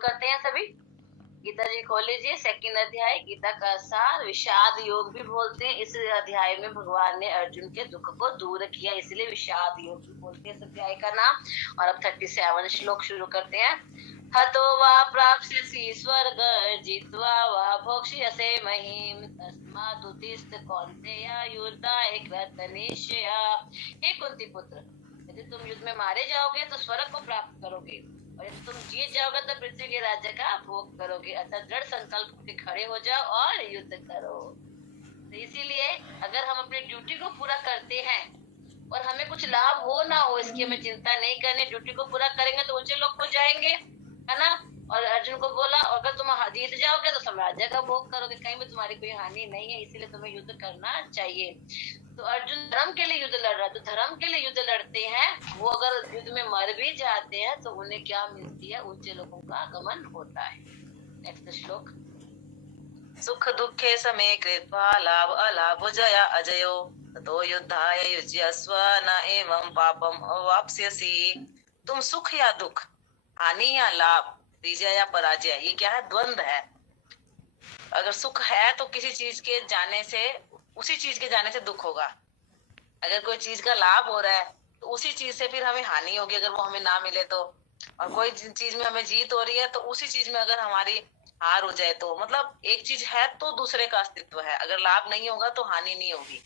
करते हैं सभी। गीता जी खोल लीजिए, सेकंड अध्याय, गीता का सार, विषाद योग भी बोलते हैं। इस अध्याय में भगवान ने अर्जुन के दुख को दूर किया, इसलिए विषाद योग भी बोलते हैं इस अध्याय का नाम। और अब 37 श्लोक शुरू करते हैं। हतो वा प्राप्स्यसि स्वर्ग जित्वा वा भोक्ष्यसे महीम् तस्मात् उत्तिष्ठ कौन्तेय युद्धाय कृतनिश्चय। हे कुंती पुत्र, यदि तुम युद्ध में मारे जाओगे तो स्वर्ग को प्राप्त करोगे, और यदि तुम जीत जाओगे तो पृथ्वी के राज्य का भोग करोगे। अतः दृढ़ संकल्प के खड़े हो जाओ और युद्ध करो। तो इसीलिए अगर हम अपनी ड्यूटी को पूरा करते हैं और हमें कुछ लाभ हो ना हो इसकी हमें चिंता नहीं करनी। ड्यूटी को पूरा करेंगे तो ऊंचे लोग हो जाएंगे, है ना। और अर्जुन को बोला अगर तुम जीत जाओगे तो साम्राज्य का भोग करोगे, कहीं भी तुम्हारी कोई हानि नहीं है, इसीलिए तुम्हें युद्ध करना चाहिए। तो अर्जुन धर्म के लिए युद्ध लड़ रहा है, तो धर्म के लिए युद्ध लड़ते हैं वो अगर युद्ध में मर भी जाते हैं तो उन्हें क्या मिलती है? ऊंचे लोगों का आगमन होता है। नेक्स्ट श्लोक। सुख दुखे समे कृत्वा लाभ अलाभ जया अजयो ततो युद्धाय युज्यस्व न एवं पापम अवाप्स्यसि। तुम सुख या दुख, हानि या लाभ, विजय या पराजय, ये क्या है? द्वंद्व है। अगर सुख है तो किसी चीज के जाने से, उसी चीज के जाने से दुख होगा। अगर कोई चीज का लाभ हो रहा है तो उसी चीज से फिर हमें हानि होगी अगर वो हमें ना मिले तो। और कोई चीज में हमें जीत हो रही है तो उसी चीज में अगर हमारी हार हो जाए तो, मतलब एक चीज है तो दूसरे का अस्तित्व है। अगर लाभ नहीं होगा तो हानि नहीं होगी,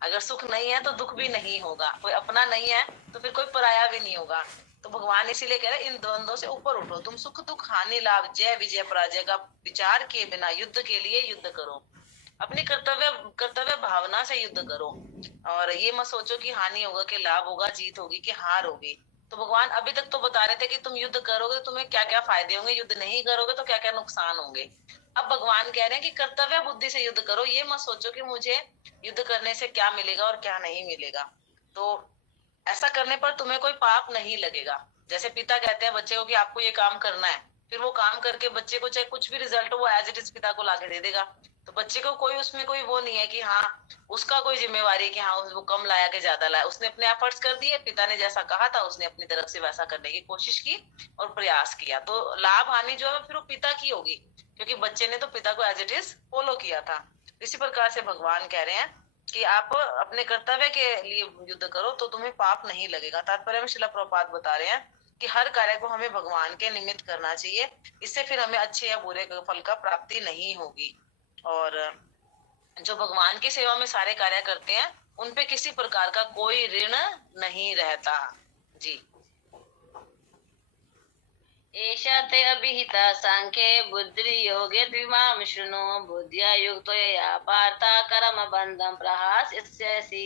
अगर सुख नहीं है तो दुख भी नहीं होगा, कोई अपना नहीं है तो फिर कोई पराया भी नहीं होगा। तो भगवान इसीलिए कह रहे इन द्वंद्वों से ऊपर उठो, तुम सुख दुख हानि लाभ जय विजय पराजय का विचार किए बिना युद्ध के लिए युद्ध करो। अपनी कर्तव्य भावना से युद्ध करो, और ये मत सोचो कि हानि होगा कि लाभ होगा, जीत होगी कि हार होगी। तो भगवान अभी तक तो बता रहे थे कि तुम युद्ध करोगे तो तुम्हें क्या क्या फायदे होंगे, युद्ध नहीं करोगे तो क्या क्या नुकसान होंगे। अब भगवान कह रहे हैं कि कर्तव्य बुद्धि से युद्ध करो, ये मत सोचो कि मुझे युद्ध करने से क्या मिलेगा और क्या नहीं मिलेगा। तो ऐसा करने पर तुम्हें कोई पाप नहीं लगेगा। जैसे पिता कहते हैं बच्चे को कि आपको ये काम करना है, फिर वो काम करके बच्चे को चाहे कुछ भी रिजल्ट हो वो एज इट इज पिता को लाके दे देगा। तो बच्चे को कोई उसमें कोई वो नहीं है कि हाँ उसका कोई जिम्मेवारी है कि हाँ वो कम लाया कि ज्यादा लाया। उसने अपने एफर्ट्स कर दिए, पिता ने जैसा कहा था उसने अपनी तरफ से वैसा करने की कोशिश की और प्रयास किया। तो लाभ हानि जो है फिर वो पिता की होगी, क्योंकि बच्चे ने तो पिता को एज इट इज फॉलो किया था। इसी प्रकार से भगवान कह रहे हैं कि आप अपने कर्तव्य के लिए युद्ध करो तो तुम्हें पाप नहीं लगेगा। तात्पर्य में श्रील प्रभुपाद बता रहे हैं कि हर कार्य को हमें भगवान के निमित्त करना चाहिए, इससे फिर हमें अच्छे या बुरे फल का प्राप्ति नहीं होगी। और जो भगवान की सेवा में सारे कार्य करते हैं उन पे किसी प्रकार का कोई ऋण नहीं रहता जी। एषा ते अभिहिता सांख्ये बुद्धि योगे द्विमाम शृणु बुद्धिया युक्तो यया पार्था कर्म बंधम प्रहास्यसि।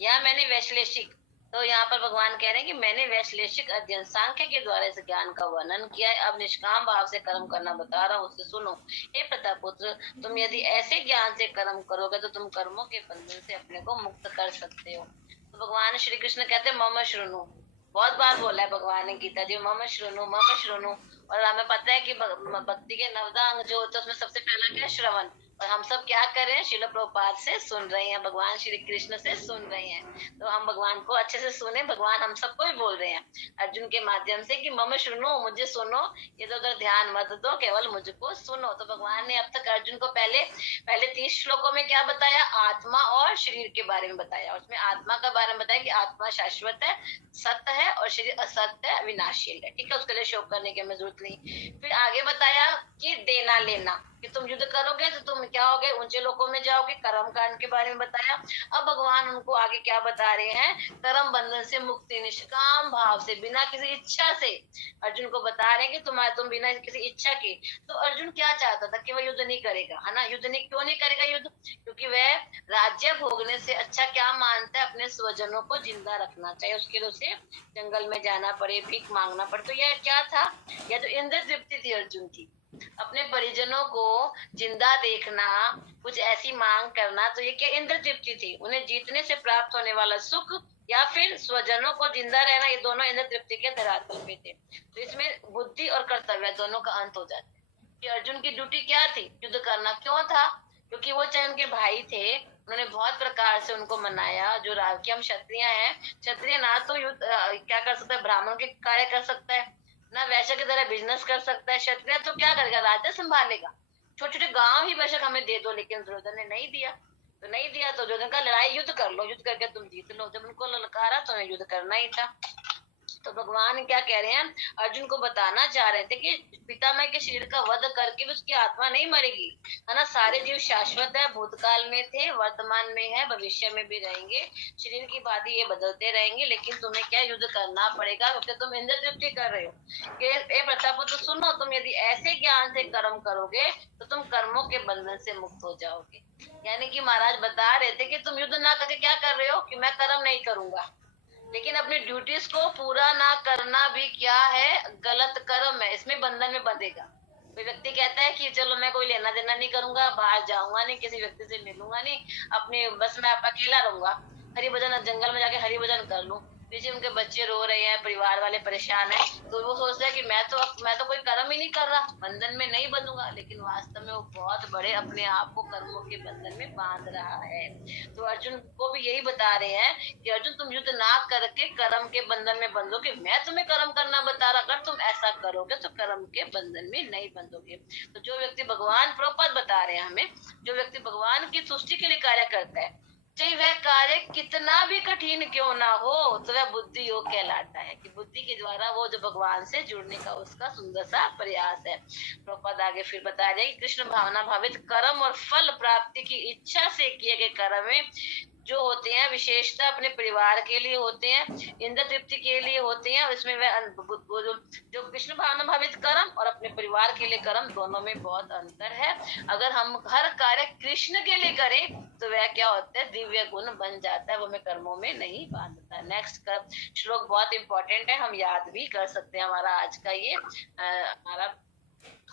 यहाँ मैंने वैश्लेषिक, तो यहाँ पर भगवान कह रहे हैं कि मैंने वैश्लेषिक अध्ययन सांख्य के द्वारा इस ज्ञान का वर्णन किया है। अब निष्काम भाव से कर्म करना बता रहा हूँ, उससे सुनो। हे प्रतापुत्र, तुम यदि ऐसे ज्ञान से कर्म करोगे तो तुम कर्मों के बंधन से अपने को मुक्त कर सकते हो। तो भगवान श्री कृष्ण कहते हैं मम शृणु, बहुत बार बोला है भगवान ने गीता जी मम शृणु मम शृणु। और हमें पता है कि भक्ति के 9 अंग जो होते हैं उसमें सबसे पहला क्या? श्रवण। और हम सब क्या कर रहे हैं? श्रील प्रभुपाद से सुन रहे हैं, भगवान श्री कृष्ण से सुन रहे हैं। तो हम भगवान को अच्छे से सुने, भगवान हम सबको ही बोल रहे हैं अर्जुन के माध्यम से कि मम शृणु, मुझे सुनो, इधर उधर ध्यान मत दो, केवल मुझको सुनो। तो भगवान ने अब तक अर्जुन को पहले 30 श्लोकों में क्या बताया? आत्मा और शरीर के बारे में बताया। उसमें आत्मा के बारे में बताया कि आत्मा शाश्वत है, सत्य है, और शरीर असत्य है, विनाशील है। ठीक है, उसके लिए शोक करने की हमें जरूरत नहीं। फिर आगे बताया कि देना लेना, कि तुम युद्ध करोगे तो तुम क्या होगे? ऊंचे लोकों में जाओगे। कर्म कांड के बारे में बताया। अब भगवान उनको आगे क्या बता रहे हैं? कर्म बंधन से मुक्ति, निष्काम भाव से, बिना किसी इच्छा से अर्जुन को बता रहे हैं कि तुम बिना किसी इच्छा के। तो अर्जुन क्या चाहता था? कि वह युद्ध नहीं करेगा, है ना। युद्ध नहीं, क्यों नहीं करेगा युद्ध? क्योंकि वह राज्य भोगने से अच्छा क्या मानता है? अपने स्वजनों को जिंदा रखना चाहिए। उसके लिए उसे जंगल में जाना पड़े, भीख मांगना पड़े। तो यह क्या था? यह तो इंद्र तृप्ति थी अर्जुन की, अपने परिजनों को जिंदा देखना, कुछ ऐसी मांग करना। तो ये क्या? इंद्र तृप्ति थी। उन्हें जीतने से प्राप्त होने वाला सुख या फिर स्वजनों को जिंदा रहना, ये दोनों इंद्र तृप्ति के धरातल पे थे। तो इसमें बुद्धि और कर्तव्य दोनों का अंत हो जाता है। कि अर्जुन की ड्यूटी क्या थी? युद्ध करना। क्यों था? क्योंकि वो चाहे उनके भाई थे, उन्होंने बहुत प्रकार से उनको मनाया। जो कि हम क्षत्रिय हैं, क्षत्रिय ना तो युद्ध क्या कर सकता है? ब्राह्मण के कार्य कर सकता है, ना वैश्य की तरह बिजनेस कर सकता है। क्षत्रिय तो क्या करेगा, राज्य संभालेगा। छोटे छोटे गांव ही बेशक हमें दे दो, लेकिन दुर्योधन ने नहीं दिया। तो नहीं दिया तो दुर्योधन का लड़ाई युद्ध कर लो, युद्ध करके तुम जीत लो। जब उनको ललकारा तो उन्हें युद्ध करना ही था। तो भगवान क्या कह रहे हैं, अर्जुन को बताना चाह रहे थे कि पितामह के शरीर का वध करके भी उसकी आत्मा नहीं मरेगी, है ना। सारे जीव शाश्वत है, भूतकाल में थे, वर्तमान में है, भविष्य में भी रहेंगे। शरीर की भांति ये बदलते रहेंगे, लेकिन तुम्हें क्या युद्ध करना पड़ेगा, क्योंकि तुम इंद्र तृप्ति कर रहे हो। कि ए प्रताप तो सुनो, तुम यदि ऐसे ज्ञान से कर्म करोगे तो तुम कर्मों के बंधन से मुक्त हो जाओगे। यानी कि महाराज बता रहे थे कि तुम युद्ध ना करके क्या कर रहे हो, कि मैं कर्म नहीं करूंगा, लेकिन अपनी ड्यूटीज को पूरा ना करना भी क्या है, गलत कर्म है, इसमें बंधन में बंधेगा। कोई व्यक्ति कहता है कि चलो मैं कोई लेना देना नहीं करूंगा, बाहर जाऊंगा नहीं, किसी व्यक्ति से मिलूंगा नहीं, अपने बस मैं अकेला रहूंगा, हरि भजन जंगल में जाके हरि भजन कर लूं, पीछे उनके बच्चे रो रहे हैं, परिवार वाले परेशान है, तो वो सोचता है कि मैं तो कोई कर्म ही नहीं कर रहा, बंधन में नहीं बंधूंगा, लेकिन वास्तव में वो बहुत बड़े अपने आप को कर्मों के बंधन में बांध रहा है। तो अर्जुन को भी यही बता रहे हैं कि अर्जुन तुम युद्ध ना करके कर्म के बंधन में बंधोगे, मैं तुम्हें कर्म करना बता रहा, अगर तुम ऐसा करोगे तो कर्म के बंधन में नहीं बंधोगे। तो जो व्यक्ति भगवान प्रभुपाद बता रहे हैं हमें, जो व्यक्ति भगवान की तुष्टि के लिए कार्य करता है, चाहे वह कार्य कितना भी कठिन क्यों ना हो, तो वह बुद्धि योग कहलाता है, कि बुद्धि के द्वारा वो जो भगवान से जुड़ने का उसका सुंदर सा प्रयास है। प्रभुपाद आगे फिर बता रहे हैं कि कृष्ण भावना भावित कर्म और फल प्राप्ति की इच्छा से किए गए कर्म में जो होते हैं विशेषता अपने परिवार के लिए होते हैं, इंद्र तृप्ति के लिए होते हैं, और इसमें वह जो कृष्ण भावना भावित कर्म और अपने परिवार के लिए कर्म, दोनों में बहुत अंतर है। अगर हम हर कार्य कृष्ण के लिए करें तो वह क्या होता है, दिव्य गुण बन जाता है, वो हमें कर्मों में नहीं बांधता। नेक्स्ट श्लोक बहुत इंपॉर्टेंट है, हम याद भी कर सकते हैं, हमारा आज का ये हमारा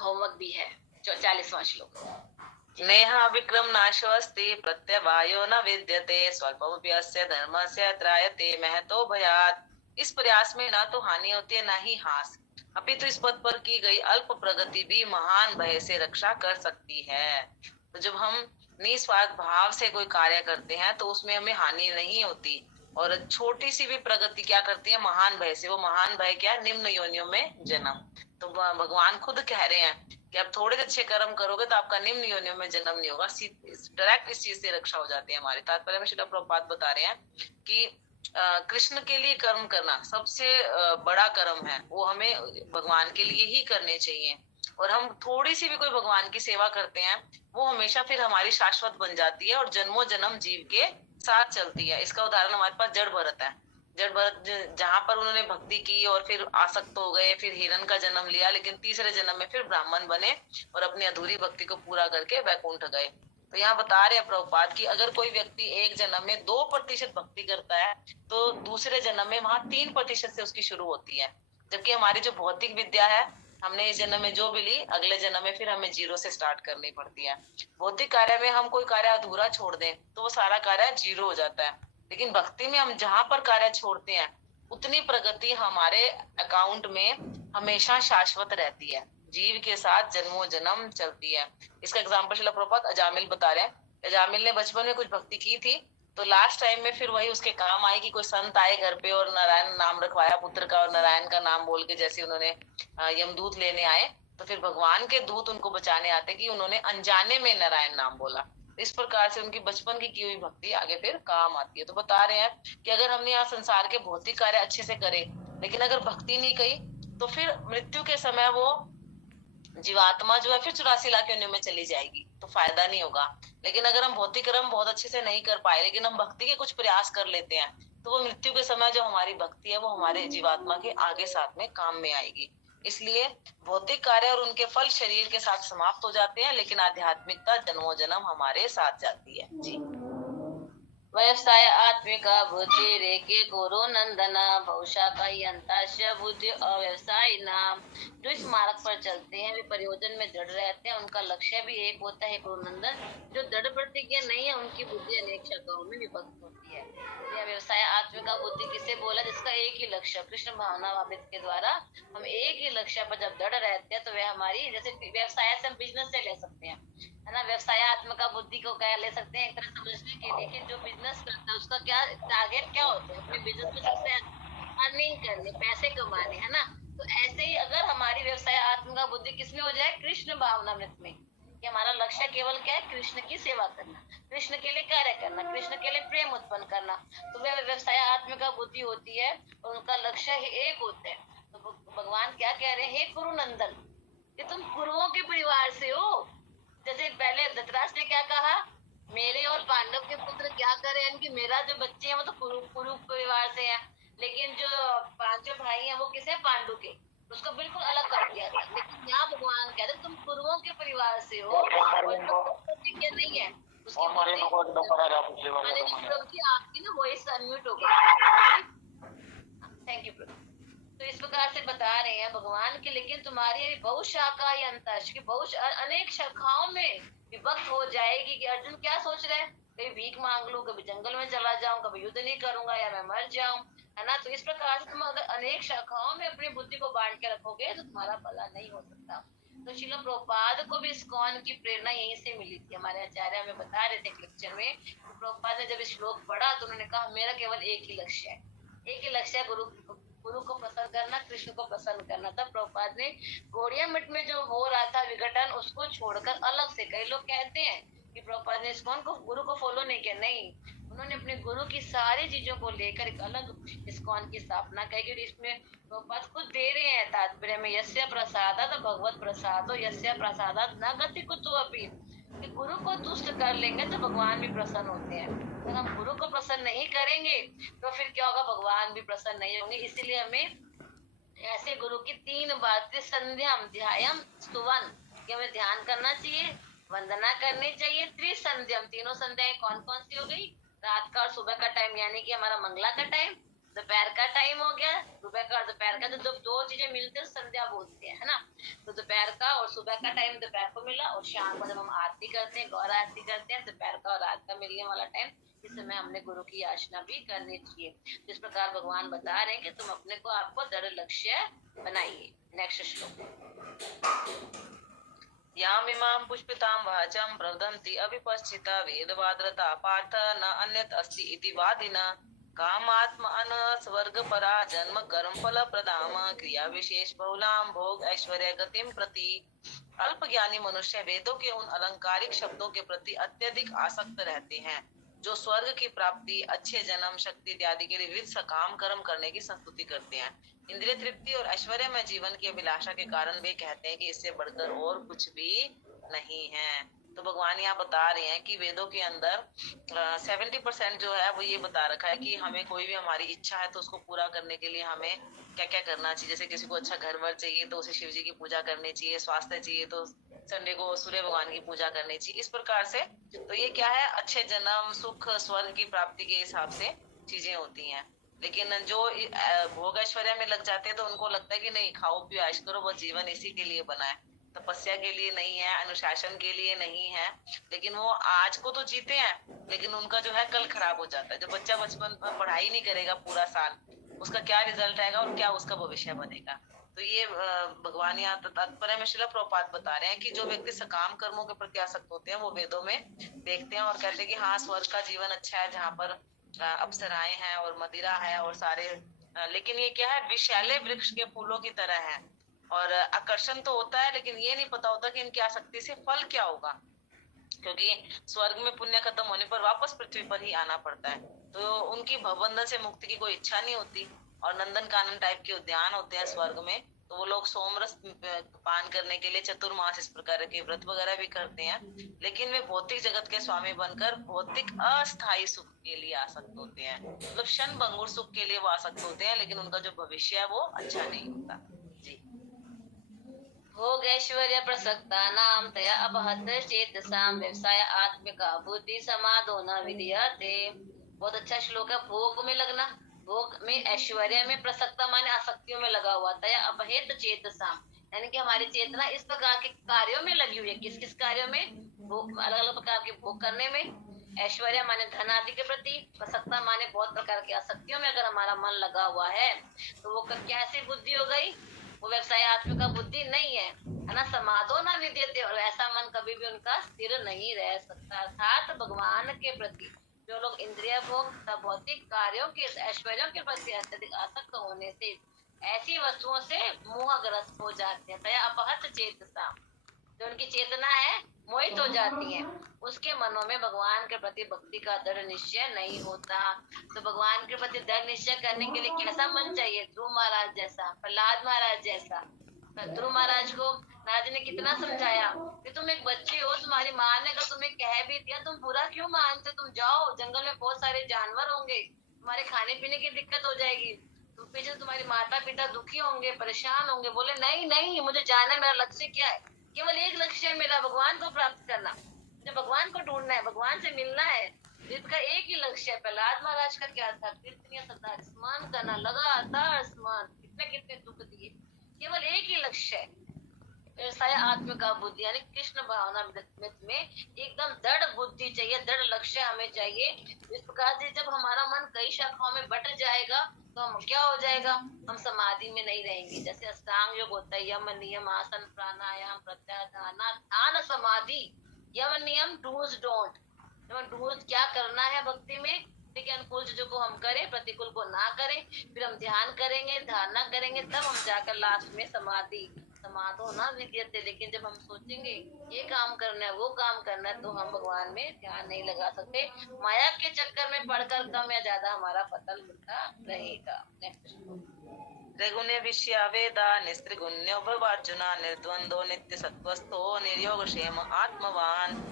होमवर्क भी है। 40वां श्लोक। नेहा विक्रम नाशोऽस्ति प्रत्यवायो न विद्यते स्वल्पमपि अस्य धर्मस्य त्रायते महतो भयात्। इस प्रयास में ना तो हानि होती है ना ही हास, अपितु इस पद पर की गई अल्प प्रगति भी महान भय से रक्षा कर सकती है। तो जब हम निस्वार्थ भाव से कोई कार्य करते हैं तो उसमें हमें हानि नहीं होती, और छोटी सी भी प्रगति क्या करती है, महान भय से। वो महान भय क्या, निम्न योनियों में जन्म। तो भगवान खुद कह रहे हैं कि आप थोड़े अच्छे कर्म करोगे तो आपका निम्न योनियों में जन्म नहीं होगा। डायरेक्ट इस चीज से रक्षा हो जाती है हमारी। तात्पर्य में श्रील प्रभुपाद बता रहे हैं कि कृष्ण के लिए कर्म करना सबसे बड़ा कर्म है, वो हमें भगवान के लिए ही करने चाहिए। और हम थोड़ी सी भी कोई भगवान की सेवा करते हैं, वो हमेशा फिर हमारी शाश्वत बन जाती है और जन्मों जन्म जीव के साथ चलती है। इसका उदाहरण हमारे पास जड़ भरत है। जड़ भरत जहाँ पर उन्होंने भक्ति की और फिर आसक्त हो गए, फिर हिरण का जन्म लिया, लेकिन तीसरे जन्म में फिर ब्राह्मण बने और अपनी अधूरी भक्ति को पूरा करके वैकुंठ गए। तो यहाँ बता रहे हैं प्रभुपाद कि अगर कोई व्यक्ति एक जन्म में 2% भक्ति करता है तो दूसरे जन्म में वहां 3% से उसकी शुरू होती है। जबकि हमारी जो भौतिक विद्या है, हमने इस जन्म में जो भी ली, अगले जन्म में फिर हमें 0 से स्टार्ट करनी पड़ती है। भौतिक कार्य में हम कोई कार्य अधूरा छोड़ दें तो वो सारा कार्य 0 हो जाता है, लेकिन भक्ति में हम जहां पर कार्य छोड़ते हैं उतनी प्रगति हमारे अकाउंट में हमेशा शाश्वत रहती है, जीव के साथ जन्मों जन्म चलती है। इसका एग्जाम्पल श्रील प्रभुपाद अजामिल बता रहे हैं। अजामिल ने बचपन में कुछ भक्ति की थी, तो लास्ट टाइम में फिर वही उसके काम आई कि कोई संत आए घर पे और नारायण नाम रखवाया पुत्र का, और नारायण का नाम बोल के जैसे उन्होंने यमदूत लेने आए, तो फिर भगवान के दूत उनको बचाने आते कि उन्होंने अनजाने में नारायण नाम बोला। इस प्रकार से उनकी बचपन की हुई भक्ति आगे फिर काम आती है। तो बता रहे हैं कि अगर हमने यहाँ संसार के भौतिक कार्य अच्छे से करे, लेकिन अगर भक्ति नहीं की, तो फिर मृत्यु के समय वो जीवात्मा जो है फिर 84 लाख योनियों में चली जाएगी, तो फायदा नहीं होगा। लेकिन अगर हम भौतिक कर्म बहुत अच्छे से नहीं कर पाए, लेकिन हम भक्ति के कुछ प्रयास कर लेते हैं, तो वो मृत्यु के समय जो हमारी भक्ति है वो हमारे जीवात्मा के आगे साथ में काम में आएगी। इसलिए भौतिक कार्य और उनके फल शरीर के साथ समाप्त हो जाते हैं, लेकिन आध्यात्मिकता जन्मों जन्म हमारे साथ जाती है। जी। व्यवसाय आत्मिका बुद्धि रेके गुरु नंदना भौषा का ही अंताशय बुद्धि अव्यवसाय नाम। जो इस मार्ग पर चलते हैं वे प्रयोजन में दृढ़ रहते हैं, उनका लक्ष्य भी एक होता है गुरु नंदन। जो दृढ़ प्रतिज्ञा नहीं है उनकी बुद्धि अनेक शाखाओं में विभक्त होती है। यह व्यवसाय आत्मिका बुद्धि किसे बोला, जिसका एक ही लक्ष्य, कृष्ण भावना भावित के द्वारा हम एक ही लक्ष्य पर जब दृढ़ रहते हैं तो वह हमारी, जैसे व्यवसाय से हम बिजनेस से ले सकते हैं, है ना। व्यवसायत्मक बुद्धि को क्या ले सकते हैं, एक तरह समझने के लिए कि जो बिजनेस करता है उसका क्या टारगेट क्या होता है, अपने बिजनेस में सबसे अर्निंग करने, पैसे कमाने, है ना। तो ऐसे ही अगर हमारी व्यवसाय आत्म का बुद्धि किसमें हो जाए, कृष्ण भावनामृत में, कि हमारा लक्ष्य केवल क्या है, कृष्ण की सेवा करना, कृष्ण के लिए कार्य करना, कृष्ण के लिए प्रेम उत्पन्न करना, तो वह व्यवसाय आत्म का बुद्धि होती है और उनका लक्ष्य ही एक होता है। तो भगवान क्या कह रहे हैं, हे कुरु नंदन, कि तुम कुरुओं के परिवार से हो। जैसे पहले धृतराष्ट्र ने क्या कहा, मेरे और पांडव के पुत्र क्या करें, इनकी मेरा जो बच्चे हैं वो तो कुरु कुरु परिवार से हैं, लेकिन जो पांचों भाई हैं वो किसे हैं, पांडु के, उसको बिल्कुल अलग कर दिया था। लेकिन यहाँ भगवान कहते हैं तुम कुरुओं के परिवार से हो और इसमें कोई प्रतिज्ञा नहीं है। उसकी प्रभु जी आपकी ना वॉइस अनम्यूट हो गई। थैंक यू प्रभु। तो इस प्रकार से बता रहे हैं भगवान के, लेकिन तुम्हारी बहुशाखा या अंतश की अनेक शाखाओं में विभक्त हो जाएगी। कि अर्जुन क्या सोच रहे हैं, कभी भीख मांग लूं, कभी जंगल में चला जाऊं, कभी युद्ध नहीं करूंगा या मैं मर जाऊं, है ना। तो इस प्रकार से तुम अगर अनेक शाखाओं में अपनी बुद्धि को बांट के रखोगे तो तुम्हारा भला नहीं हो सकता। तो श्रील प्रभुपाद को भी इस्कॉन की प्रेरणा यहीं से मिली थी। हमारे आचार्य हमें बता रहे थे लेक्चर में, प्रभुपाद ने जब इस श्लोक पढ़ा तो उन्होंने कहा मेरा केवल एक ही लक्ष्य है, एक ही लक्ष्य है, गुरु को प्रसन्न करना, कृष्ण को प्रसन्न करना। तब प्रभुपाद ने गौड़िया मठ में जो हो रहा था विघटन, उसको छोड़कर अलग से, कई लोग कहते हैं कि प्रभुपाद ने इस्कॉन को, गुरु को फॉलो नहीं किया, नहीं, उन्होंने अपने गुरु की सारी चीजों को लेकर एक अलग इस्कॉन की स्थापना की। क्योंकि इसमें प्रभुपाद खुद दे रहे हैं तात्पर्य में, यस्य प्रसादात भगवत प्रसादो यस्य प्रसादात न गति कुतो अपि, कि गुरु को तुष्ट कर लेंगे तो भगवान भी प्रसन्न होते हैं। अगर हम गुरु को प्रसन्न नहीं करेंगे तो फिर क्या होगा, भगवान भी प्रसन्न नहीं होंगे। इसीलिए हमें ऐसे गुरु की 3 बार त्रिसंध्याम ध्यायम स्तुवन, कि हमें ध्यान करना चाहिए, वंदना करनी चाहिए। त्रिसंध्याम, तीनों संध्याएं कौन कौन सी हो गई, रात का और सुबह का टाइम, यानी कि हमारा मंगला का टाइम, दोपहर का टाइम हो गया, सुबह का और दोपहर का, तो दो चीजें मिलते हैं संध्या बोलते हैं, है ना। तो दोपहर का और सुबह का टाइम दोपहर को मिला, और शाम को जब हम आरती करते हैं, गौर आरती करते हैं, दोपहर का और रात का मिलने वाला टाइम, इस समय हमने गुरु की याचना भी करनी चाहिए। जिस प्रकार भगवान बता रहे हैं कि तुम अपने को आपको दृढ़ लक्ष्य बनाइए। नेक्स्ट श्लोक। यामिमां पुष्पितां वाचं प्रवदन्ति अविपश्चिता वेदवादरता पार्थ न अन्यत् अस्ति इति वादिनः कामात्मन स्वर्ग परा जन्म कर्म फल प्रदाम क्रिया विशेष बहुलाम भोग ऐश्वर्य गतिम प्रति। अल्प ज्ञानी मनुष्य वेदों के उन अलंकारिक शब्दों के प्रति अत्यधिक आसक्त रहते हैं जो स्वर्ग की प्राप्ति, अच्छे जन्म, शक्ति इत्यादि के लिए विविध सकाम कर्म करने की संस्तुति करते हैं। इंद्रिय तृप्ति और ऐश्वर्य में जीवन की अभिलाषा के कारण वे कहते हैं कि इससे बढ़कर और कुछ भी नहीं है। तो भगवान यहाँ बता रहे हैं कि वेदों के अंदर 70% जो है वो ये बता रखा है कि हमें कोई भी हमारी इच्छा है तो उसको पूरा करने के लिए हमें क्या क्या करना चाहिए। जैसे किसी को अच्छा घर वर चाहिए तो उसे शिव जी की पूजा करनी चाहिए, स्वास्थ्य चाहिए तो संडे को सूर्य भगवान की पूजा करनी चाहिए। इस प्रकार से तो ये क्या है, अच्छे जन्म, सुख, स्वर्ग की प्राप्ति के हिसाब से चीजें होती हैं। लेकिन जो भोग ऐश्वर्य में लग जाते हैं तो उनको लगता है कि नहीं, खाओ पियो ऐश करो, बस जीवन इसी के लिए बना है, तपस्या के लिए नहीं है, अनुशासन के लिए नहीं है। लेकिन वो आज को तो जीते हैं, लेकिन उनका जो है कल खराब हो जाता है। जो बच्चा बचपन में पढ़ाई नहीं करेगा पूरा साल, उसका क्या रिजल्ट आएगा और क्या उसका भविष्य बनेगा। तो ये भगवान यहाँ तात्पर्य में श्रील प्रभुपाद बता रहे हैं कि जो व्यक्ति सकाम कर्मों के प्रति आसक्त होते हैं वो वेदों में देखते हैं और कहते हैं कि हाँ, स्वर्ग का जीवन अच्छा है जहाँ पर अप्सराएं हैं और मदिरा है और सारे, लेकिन ये क्या है, विषैले वृक्ष के फूलों की तरह है। और आकर्षण तो होता है लेकिन ये नहीं पता होता कि इनकी आसक्ति से फल क्या होगा, क्योंकि स्वर्ग में पुण्य खत्म होने पर वापस पृथ्वी पर ही आना पड़ता है। तो उनकी भवबंधन से मुक्ति की कोई इच्छा नहीं होती। और नंदन कानन टाइप के उद्यान होते हैं स्वर्ग में, तो वो लोग सोमरस पान करने के लिए चतुर्मास इस प्रकार के व्रत वगैरह भी करते हैं। लेकिन वे भौतिक जगत के स्वामी बनकर भौतिक अस्थायी सुख के लिए आसक्त होते हैं, मतलब क्षण भंगुर सुख के लिए वो आसक्त होते हैं, लेकिन उनका जो भविष्य है वो अच्छा नहीं होता। जी। भोग ऐश्वर्य प्रसक्ता नाम तया अपहत चेतसाम व्यवसाय आत्मिका बुद्धि समाधो न विद्यते। बहुत अच्छा श्लोक है। भोग में लगना, भोग में, ऐश्वर्य में, प्रसक्ता माने आसक्तियों में लगा हुआ, तया अपहत चेतसाम यानी कि हमारी चेतना इस प्रकार के कार्यों में लगी हुई है। किस किस कार्यों में, भोग, अलग अलग प्रकार के भोग करने में। ऐश्वर्य माने धन आदि के प्रति, प्रसक्ता माने बहुत प्रकार की आसक्तियों में अगर हमारा मन लगा हुआ है तो वो कैसी बुद्धि हो गई, वो व्यवसाय आत्मिका बुद्धि नहीं है, है ना। समाधो ना विद्यते, और ऐसा मन कभी भी उनका स्थिर नहीं रह सकता। अर्थात भगवान के प्रति जो लोग इंद्रिय भोग, भौतिक कार्यों के, ऐश्वर्यों के प्रति अत्यधिक आसक्त होने से ऐसी वस्तुओं से मोहग्रस्त हो जाते हैं। तया अपहत चेतसा, जो उनकी चेतना है मोहित हो जाती है, उसके मनों में भगवान के प्रति भक्ति का दृढ़ निश्चय नहीं होता। तो भगवान के प्रति दृढ़ निश्चय करने के लिए कैसा मन चाहिए? ध्रुव महाराज जैसा, प्रहलाद महाराज जैसा। ध्रुव महाराज को नारद ने कितना समझाया कि तुम एक बच्चे हो, तुम्हारी माँ ने अगर तुम्हें कह भी दिया, तुम बुरा क्यों मानते? तुम जाओ, जंगल में बहुत सारे जानवर होंगे, तुम्हारे खाने पीने की दिक्कत हो जाएगी, तुम पीछे तुम्हारे माता पिता दुखी होंगे, परेशान होंगे। बोले नहीं नहीं, मुझे जाना, मेरा लक्ष्य क्या है? केवल एक लक्ष्य है मेरा, भगवान को प्राप्त करना, मुझे भगवान को ढूंढना है, भगवान से मिलना है। जिसका एक ही लक्ष्य है। प्रहलाद महाराज का क्या था? कीर्तनीय सदा स्मरण करना, लगातार स्मरण, कितने कितने दुख दिए, केवल एक ही लक्ष्य है। व्यवसाय आत्म का बुद्धि यानी कृष्ण भावना में एकदम दृढ़ बुद्धि चाहिए, दृढ़ लक्ष्य हमें चाहिए। इस प्रकार से जब हमारा मन कई शाखाओं में बट जाएगा तो हम क्या हो जाएगा? हम समाधि में नहीं रहेंगे। जैसे अष्टांग योग होता है, यम नियम आसन प्राणायाम प्रत्याहार ध्यान समाधि, यम नियम डूज डोंट। डूज क्या करना है भक्ति में, के अनुकूल चीजों को हम करें, प्रतिकूल को ना करें। फिर हम ध्यान करेंगे, धारणा करेंगे, तब हम जाकर लास्ट में समाधि समाधो ना विद्यते। लेकिन जब हम सोचेंगे ये काम करना है, वो काम करना है, तो हम भगवान में ध्यान नहीं लगा सकते। माया के चक्कर में पड़कर कम या ज्यादा हमारा पतन होता रहेगा। त्रिगुणे विषया वेदा निस्त्रिगुण्यो भवार्जुना निर्द्वंदो नित्य सत्वस्थो निर्योग क्षेम आत्मवान।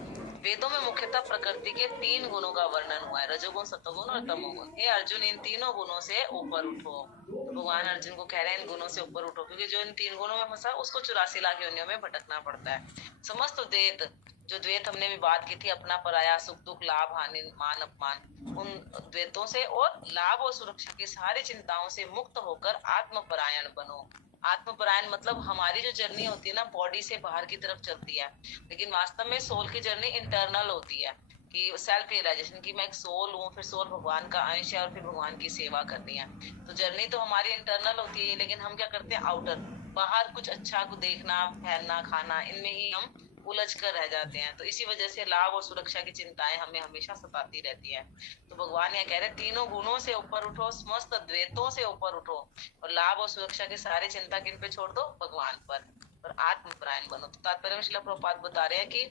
वेदों में मुख्यतः प्रकृति के 3 गुणों का वर्णन हुआ है, रजोगुण सत्वगुण और तमोगुण। हे अर्जुन, इन तीनों गुणों से ऊपर उठो। तो भगवान अर्जुन को कह रहे हैं इन गुणों से ऊपर उठो, क्योंकि जो इन 3 गुणों में फंसा उसको 84 लाख योनियों में भटकना पड़ता है। समस्त द्वैत, जो द्वैत हमने भी बात की थी, अपना पराया, सुख दुख, लाभ हानि, मान अपमान, उन द्वैतों से और लाभ और सुरक्षा की सारी चिंताओं से मुक्त होकर आत्मपरायण बनो। आत्मपरायण मतलब हमारी जो जर्नी होती है ना, बॉडी से बाहर की तरफ चलती है, लेकिन वास्तव में सोल की जर्नी इंटरनल होती है, कि सेल्फ रियलाइजेशन की मैं एक सोल हूँ, फिर सोल भगवान का अंश है और फिर भगवान की सेवा करनी है। तो जर्नी तो हमारी इंटरनल होती है, लेकिन हम क्या करते हैं आउटर, बाहर कुछ अच्छा को देखना, पहनना, खाना, इनमें ही हम उलझ कर रह जाते हैं। तो इसी वजह से लाभ और सुरक्षा की चिंताएं हमें हमेशा सताती रहती हैं। तो भगवान यह कह रहे हैं तीनों गुणों से ऊपर उठो, समस्त द्वैतों से ऊपर उठो और लाभ और सुरक्षा की सारी चिंता किन पे छोड़ दो? भगवान पर, और आत्मपरायण बनो। तो तात्पर्य में श्रील प्रभुपाद बता रहे हैं कि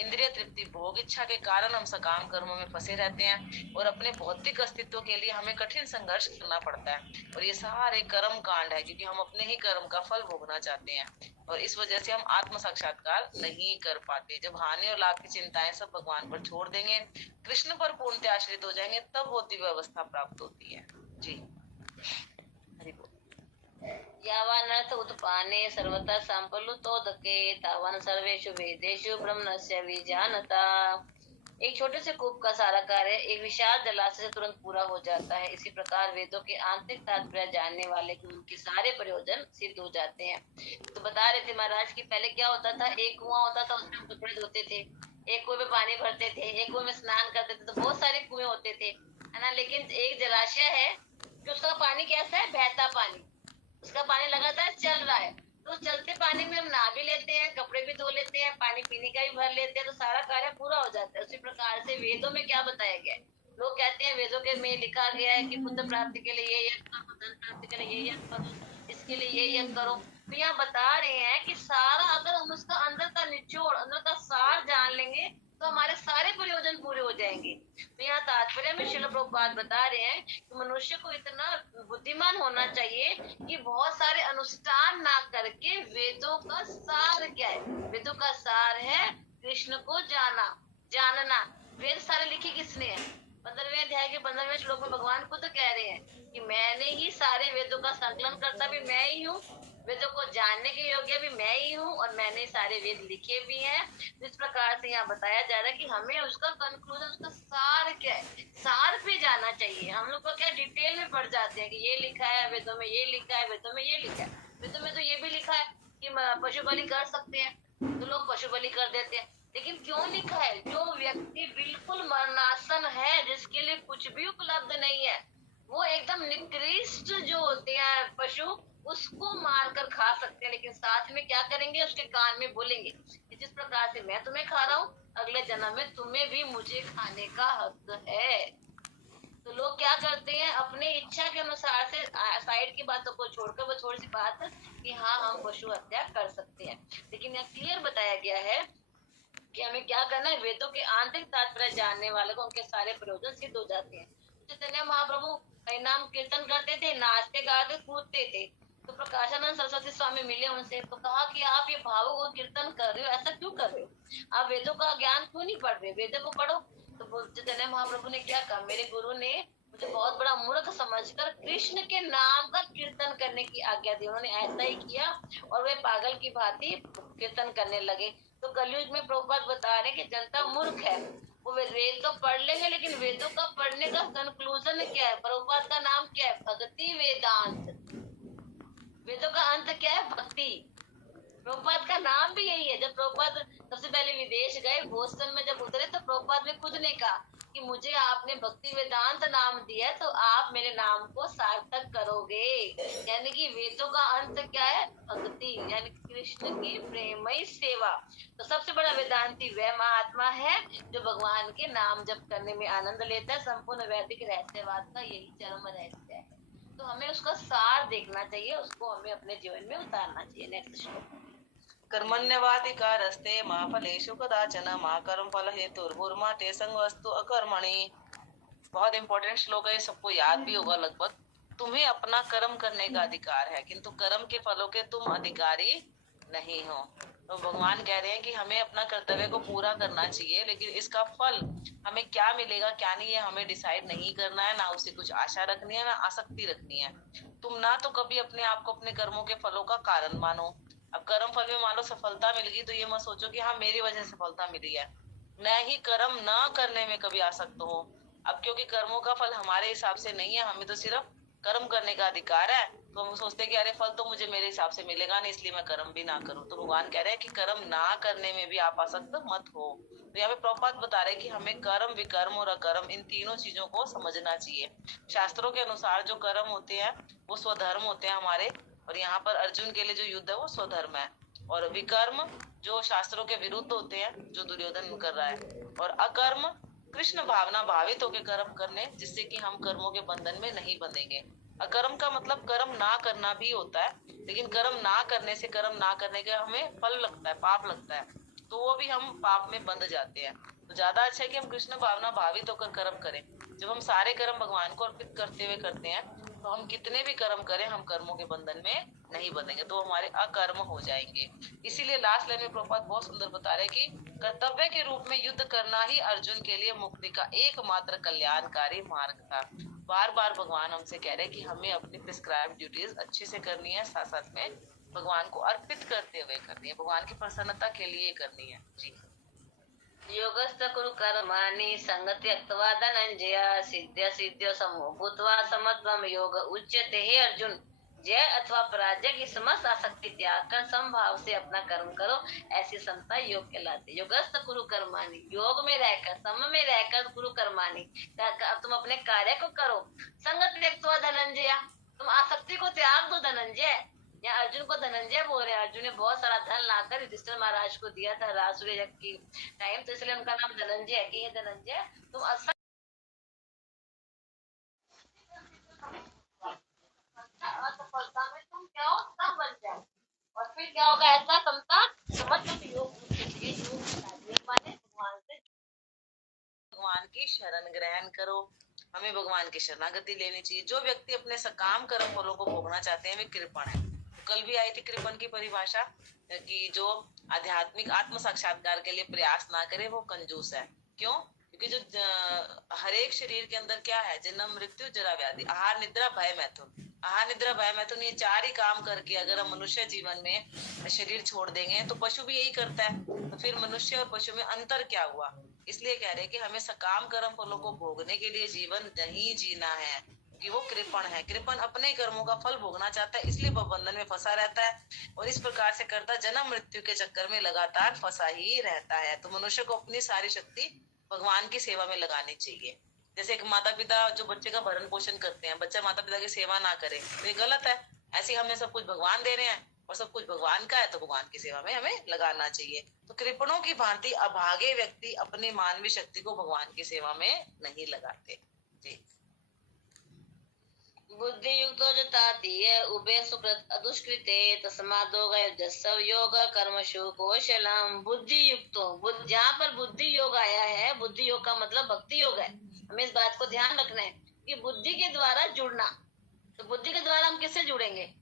इंद्रिय तृप्ति, भोग इच्छा के कारण हम सकाम कर्मों में फंसे रहते हैं और अपने भौतिक अस्तित्व के लिए हमें कठिन संघर्ष करना पड़ता है। और ये सारे कर्म कांड है, क्योंकि हम अपने ही कर्म का फल भोगना चाहते हैं और इस वजह से हम आत्म साक्षात्कार नहीं कर पाते। जब हानि और लाभ की चिंताएं सब भगवान पर छोड़ देंगे, कृष्ण पर पूर्णतः आश्रित हो जाएंगे, तब वो दिव्य अवस्था प्राप्त होती है। जी हरि बोल। यावानर्थ उत्पाने सर्वथा संपलुतोदके तावान सर्वेषु वेदेषु ब्रह्मस्य विजानता। एक छोटे से कूप का सारा कार्य एक विशाल जलाशय से तुरंत पूरा हो जाता है। इसी प्रकार वेदों के आंतरिक तात्पर्य जानने वाले के उनके सारे प्रयोजन सिद्ध हो जाते हैं। तो बता रहे थे महाराज कि पहले क्या होता था, एक कुआं होता था, उसमें हम कपड़े धोते थे, एक कुएं में पानी भरते थे, एक कुएं में स्नान करते थे, तो बहुत सारे कुएं होते थे, है ना। लेकिन एक जलाशय है कि उसका पानी कैसा है? बहता पानी, उसका पानी लगातार चल रहा है। तो उस चलते पानी में हम नहा भी लेते हैं, कपड़े भी धो लेते हैं, पानी पीने का भी भर लेते हैं, तो सारा कार्य पूरा हो जाता है। उसी प्रकार से वेदों में क्या बताया गया है? लोग कहते हैं वेदों के में लिखा गया है कि पुत्र प्राप्ति के लिए ये यज्ञ करो, धन प्राप्ति के लिए ये यज्ञ करो, इसके लिए ये यज्ञ करो। तो यहाँ बता रहे हैं कि सारा अगर हम उसका अंदर का निचोड़, अंदर का सार जान लेंगे तो हमारे सारे प्रयोजन पूरे हो जाएंगे। तो यहाँ तात्पर्य में श्रील प्रभुपाद बता रहे हैं कि मनुष्य को इतना बुद्धिमान होना चाहिए कि बहुत सारे अनुष्ठान ना करके वेदों का सार क्या है? वेदों का सार है कृष्ण को जानना। वेद सारे लिखे किसने है? 15वें अध्याय के 15वें श्लोक में भगवान खुद तो कह रहे हैं कि मैंने ही सारे वेदों का संकलन करता भी मैं ही हूँ, वेदों को जानने के योग्य भी मैं ही हूँ, और मैंने सारे वेद लिखे भी हैं। इस प्रकार से यहाँ बताया जा रहा है कि हमें उसका कंक्लूजन, उसका सार क्या है, सार पे जाना चाहिए। हम लोग को क्या डिटेल में पढ़ जाते हैं कि ये लिखा है वेदों में, ये लिखा है वेदों में, ये लिखा है वेदों में, तो ये भी लिखा है कि पशु बलि कर सकते हैं, तो लोग पशु बलि कर देते हैं। लेकिन क्यों लिखा है? जो व्यक्ति बिल्कुल मरणासन है, जिसके लिए कुछ भी उपलब्ध नहीं है, वो एकदम निकृष्ट जो होते हैं पशु, उसको मार कर खा सकते हैं, लेकिन साथ में क्या करेंगे? उसके कान में बोलेंगे जिस प्रकार से मैं तुम्हें खा रहा हूँ, अगले जन्म में तुम्हें भी मुझे खाने का हक है। तो लोग क्या करते हैं, अपने इच्छा के अनुसार से साइड की बातों को छोड़कर वो थोड़ी सी बात कि हाँ हम पशु हत्या कर सकते हैं, लेकिन यहाँ क्लियर बताया गया है कि हमें क्या करना है। वेदों के आंतरिक तात्पर्य जानने वाले को उनके सारे प्रयोजन सिद्ध हो जाते हैं। चैतन्य महाप्रभु हरिनाम कीर्तन करते थे, नाचते गाते कूदते थे। तो प्रकाशानंद सरस्वती स्वामी मिले उनसे, तो कहा कि आप ये भावुक कीर्तन कर रहे हो, ऐसा क्यों कर रहे हो, आप वेदों का ज्ञान क्यों नहीं पढ़ रहे, वेदों को पढ़ो। तो चैतन्य महाप्रभु ने क्या कहा, मेरे गुरु ने मुझे बहुत बड़ा मूर्ख समझकर कृष्ण के नाम का कीर्तन करने की आज्ञा दी। उन्होंने ऐसा ही किया और वे पागल की भांति कीर्तन करने लगे। तो कलयुग में प्रभुपाद बता रहे कि जनता मूर्ख है, वो वेद तो पढ़ लेंगे, लेकिन वेदों का पढ़ने का कंक्लूजन क्या है, प्रभुपाद का नाम क्या है, भक्ति वेदांत। वेदों का अंत क्या है, भक्ति। प्रभुपाद का नाम भी यही है। जब प्रभुपाद सबसे पहले विदेश गए, बोस्टन में जब उतरे, तो प्रभुपाद ने खुद ने कहा कि मुझे आपने भक्ति वेदांत नाम दिया, तो आप मेरे नाम को सार्थक करोगे। यानी कि वेदों का अंत क्या है, भक्ति, यानी कृष्ण की प्रेमयी सेवा। तो सबसे बड़ा वेदांती वह महात्मा है जो भगवान के नाम जप करने में आनंद लेता है। संपूर्ण वैदिक रहस्यवाद का यही चरम रहस्य है। तो हमें उसका सार देखना चाहिए, उसको हमें अपने जीवन में उतारना चाहिए। नेक्स्ट श्लोक। कर्मण्यवाधिकारस्ते मा फलेषु कदाचन मा कर्म फल हेतुर्भुर्मा ते संगस्तु अकर्मणि। बहुत इंपॉर्टेंट श्लोक है, ये सबको याद भी होगा लगभग। तुम्हें अपना कर्म करने का अधिकार है, किंतु कर्म के फलों के तुम अधिकारी नहीं हो। तो भगवान कह रहे हैं कि हमें अपना कर्तव्य को पूरा करना चाहिए, लेकिन इसका फल हमें क्या मिलेगा क्या नहीं है हमें डिसाइड नहीं करना है, ना उससे कुछ आशा रखनी है, ना आसक्ति रखनी है। तुम ना तो कभी अपने आप को अपने कर्मों के फलों का कारण मानो। अब कर्म फल में मान लो सफलता मिल गई, तो ये मत सोचो कि हाँ मेरी वजह से सफलता मिली है, न ही कर्म न करने में कभी आसक्त हो। अब क्योंकि कर्मों का फल हमारे हिसाब से नहीं है, हमें तो सिर्फ कर्म करने का अधिकार है, तो हम सोचते हैं कि अरे फल तो मुझे मेरे हिसाब से मिलेगा नहीं, इसलिए मैं कर्म भी ना करूं। तो भगवान कह रहे हैं कि कर्म ना करने में भी आप आसक्त मत हो। तो यहाँ पे प्रभुपाद बता रहे हैं कि हमें कर्म, विकर्म और अकर्म, इन तीनों चीजों को समझना चाहिए। शास्त्रों के अनुसार जो कर्म होते हैं वो स्वधर्म होते हैं हमारे, और यहाँ पर अर्जुन के लिए जो युद्ध है वो स्वधर्म है। और विकर्म जो शास्त्रों के विरुद्ध होते हैं, जो दुर्योधन कर रहा है। और अकर्म कृष्ण भावना भावित होकर कर्म करने, जिससे कि हम कर्मों के बंधन में नहीं बंधेंगे। अकर्म का मतलब कर्म ना करना भी होता है, लेकिन कर्म ना करने से, कर्म ना करने का हमें फल लगता है, पाप लगता है, तो वो भी हम पाप में बंध जाते हैं। तो ज्यादा अच्छा है कि हम कृष्ण भावना भावित होकर कर्म करें। जब हम सारे कर्म भगवान को अर्पित करते हुए करते हैं, तो हम कितने भी कर्म करें, हम कर्मों के बंधन में नहीं बंधेंगे, तो हमारे अकर्म हो जाएंगे। इसीलिए लास्ट लाइन में प्रभुपाद बहुत सुंदर बता रहे कि कर्तव्य के रूप में युद्ध करना ही अर्जुन के लिए मुक्ति का एकमात्र कल्याणकारी मार्ग था। बार बार भगवान हमसे कह रहे हैं कि हमें अपनी प्रिस्क्राइब ड्यूटीज अच्छे से करनी है, साथ साथ में भगवान को अर्पित करते हुए करनी है, भगवान की प्रसन्नता के लिए करनी है। जी। योगस्थ कुरु कर्माणि संग त्यक्त्वा धनंजय सिद्ध सिद्ध समो भूत्वा समत्वम योग उच्यते। हे अर्जुन, जय अथवा पराजय की समस्त आसक्ति त्याग कर समभाव से अपना कर्म करो, ऐसी समता योग कहलाती। योगस्थ कुरु कर्माणि, योग में रहकर, सम में रहकर, कुरु कर्माणि, तुम अपने कार्य को करो। संग त्यक्त्वा धनंजय, तुम आसक्ति को त्याग दो धनंजय। या अर्जुन को धनंजय बोल रहे हैं। अर्जुन ने बहुत सारा धन लाकर युधिष्ठिर महाराज को दिया था रासुर यज्ञ की टाइम, तो इसलिए उनका नाम धनंजय है कि ये धनंजय तुम असफलता में तुम क्या हो, सब बन जाए। और फिर क्या होगा, ऐसा समता समत्व योग भगवान से, भगवान की शरण ग्रहण करो। हमें भगवान की शरणागति लेनी चाहिए। जो व्यक्ति अपने सकाम कर्म फलों को भोगना चाहते हैं वे कृपण है। कल भी आई थी कृपण की परिभाषा कि जो आध्यात्मिक आत्म साक्षात्कार के लिए प्रयास ना करे वो कंजूस है। क्यों? क्योंकि जो हर एक शरीर के अंदर क्या है, जन्म मृत्यु जरा व्याधि, आहार निद्रा भय मैथुन। आहार निद्रा भय मैथुन, ये चार ही काम करके अगर हम मनुष्य जीवन में शरीर छोड़ देंगे, तो पशु भी यही करता है, तो फिर मनुष्य और पशु में अंतर क्या हुआ। इसलिए कह रहे हैं कि हमें सकाम कर्म फलों को भोगने के लिए जीवन नहीं जीना है, कि वो कृपण है। कृपण अपने कर्मों का फल भोगना चाहता है, इसलिए वह बंधन में फंसा रहता है, और इस प्रकार से करता जन्म मृत्यु के चक्कर में लगातार फंसा ही रहता है। तो मनुष्य को अपनी सारी शक्ति भगवान की सेवा में लगानी चाहिए। जैसे एक माता पिता जो बच्चे का भरण पोषण करते हैं, बच्चा माता पिता की सेवा ना करे तो ये गलत है। ऐसे हमें सब कुछ भगवान दे रहे हैं और सब कुछ भगवान का है, तो भगवान की सेवा में हमें लगाना चाहिए। तो कृपणों की भांति अभागे व्यक्ति अपनी मानवीय शक्ति को भगवान की सेवा में नहीं लगाते। जी। बुद्धि युक्तो जो तातीय उभे सुकृत अदुष्कृते तस्मादो गयोजस्व योग कर्मशु कौशलम। बुद्धि युक्तो, जहाँ पर बुद्धि योग आया है, बुद्धि योग का मतलब भक्ति योग है। हमें इस बात को ध्यान रखना है कि बुद्धि के द्वारा जुड़ना। तो बुद्धि के द्वारा हम किससे जुड़ेंगे?